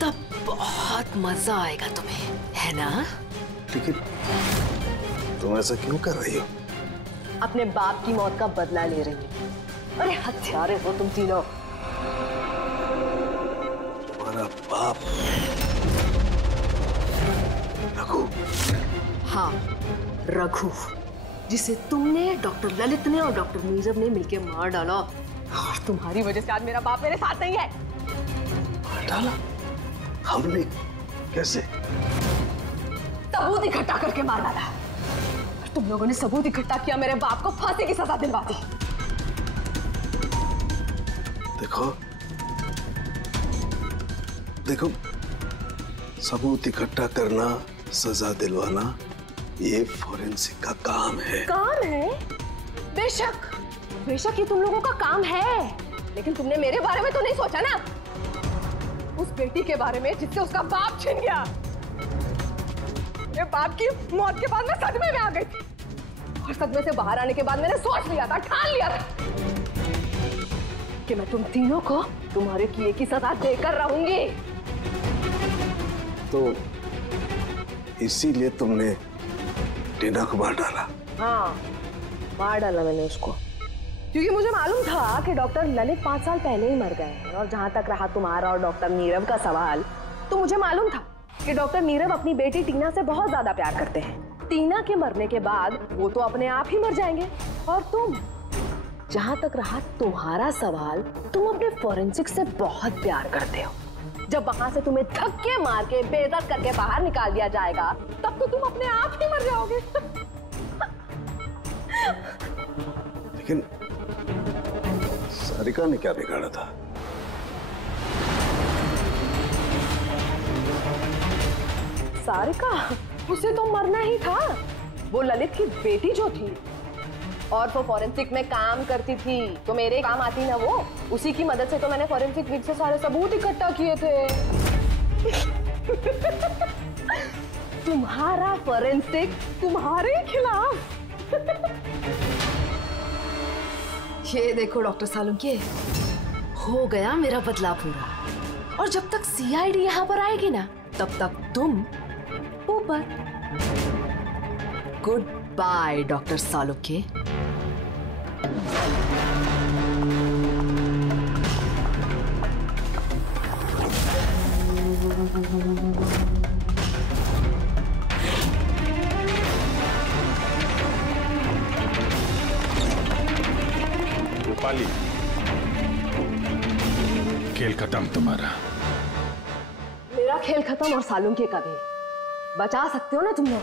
तब बहुत मजा आएगा तुम्हें, है ना? लेकिन तुम ऐसा क्यों कर रही हो? अपने बाप की मौत का बदला ले रही हूँ। अरे हत्यारे हो तुम तीनों। तुम्हारा बाप रघु? हाँ, रघु, जिसे तुमने, डॉक्टर ललित ने और डॉक्टर नीरव ने मिलकर मार डाला। और तुम्हारी वजह से आज मेरा बाप मेरे साथ नहीं है। मार डाला? हमने? कैसे? सबूत इकट्ठा करके मार डाला। और तुम लोगों ने सबूत इकट्ठा किया, मेरे बाप को फांसी की सजा दिलवा दी। देखो, सबूत इकट्ठा करना, सजा दिलवाना, ये फोरेंसिक का काम है। काम है? बेशक, बेशक ये तुम लोगों का काम है, लेकिन तुमने मेरे बारे में तो नहीं सोचा ना। उस बेटी के बारे में जिससे उसका बाप छिन गया। मेरे बाप की मौत के बाद मैं सदमे में आ गई थी, और सदमे से बाहर आने के बाद मैंने सोच लिया था, ठान लिया था कि मैं तुम तीनों को तुम्हारे किए की सजा देकर रहूंगी। तो इसीलिए तुमने टीना को मार डाला? हाँ, मार डाला मैंने उसको, क्योंकि मुझे मालूम था कि डॉक्टर ललित 5 साल पहले ही मर गए हैं। और जहां तक रहा तुम्हारा और डॉक्टर नीरव का सवाल, तो मुझे मालूम था कि डॉक्टर नीरव अपनी बेटी टीना से बहुत ज्यादा प्यार करते हैं। टीना के मरने के बाद वो तो अपने आप ही मर जाएंगे। और तुम, जहां तक रहा तुम्हारा सवाल, तुम अपने फोरेंसिक से बहुत प्यार करते हो। जब वहां से तुम्हें धक्के मार के बेइज्जत करके बाहर निकाल दिया जाएगा, तब तो तुम अपने आप ही मर जाओगे। लेकिन सारिका ने क्या बिगाड़ा था? सारिका, उसे तो मरना ही था। वो ललित की बेटी जो थी, और वो फॉरेंसिक में काम करती थी, तो मेरे काम आती ना वो। उसी की मदद से तो मैंने फॉरेंसिक विंग से सारे सबूत इकट्ठा किए थे। तुम्हारा फॉरेंसिक तुम्हारे खिलाफ। ये देखो डॉक्टर सालुंके, हो गया मेरा बदला पूरा। और जब तक सीआईडी यहाँ पर आएगी ना, तब तक तुम ऊपर। Good by doctor Salunke. Rupali, खेल खत्म तुम्हारा। मेरा खेल खत्म और सालुंके का भी। बचा सकते हो ना तुम लोग,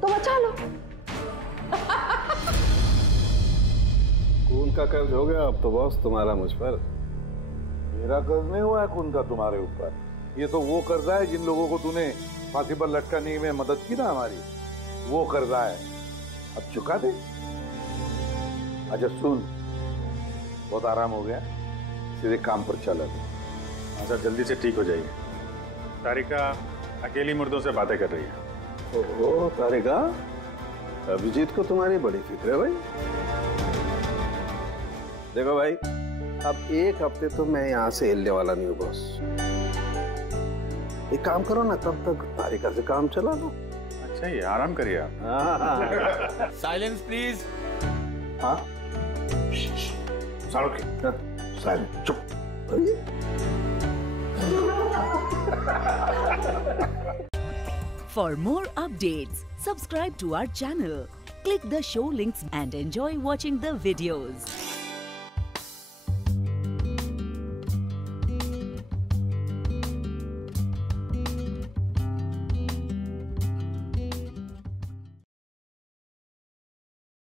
तो बचा लो। खून का कर्ज हो गया अब तो बॉस तुम्हारा मुझ पर। मेरा कर्ज नहीं हुआ है खून का तुम्हारे ऊपर। ये तो वो कर्जा है जिन लोगों को तूने फांसी पर लटकाने में मदद की ना हमारी, वो कर्जा है। अब चुका दे। अच्छा सुन, बहुत आराम हो गया, सीधे काम पर चला। अच्छा जल्दी से ठीक हो जाइए। तारिका अकेली मुर्दों से बातें कर रही है। ओहो तारिका, अभिजीत को तुम्हारी बड़ी फिक्र है भाई। देखो भाई, अब एक हफ्ते तो मैं यहाँ से हिलने वाला नहीं हूँ बॉस। एक काम करो ना, तब तक तारिका से काम चला लो। अच्छा ये आराम करिए आप। Silence please. हाँ साइलेंस, चुप। For more updates, subscribe to our channel, click the show links and enjoy watching the videos.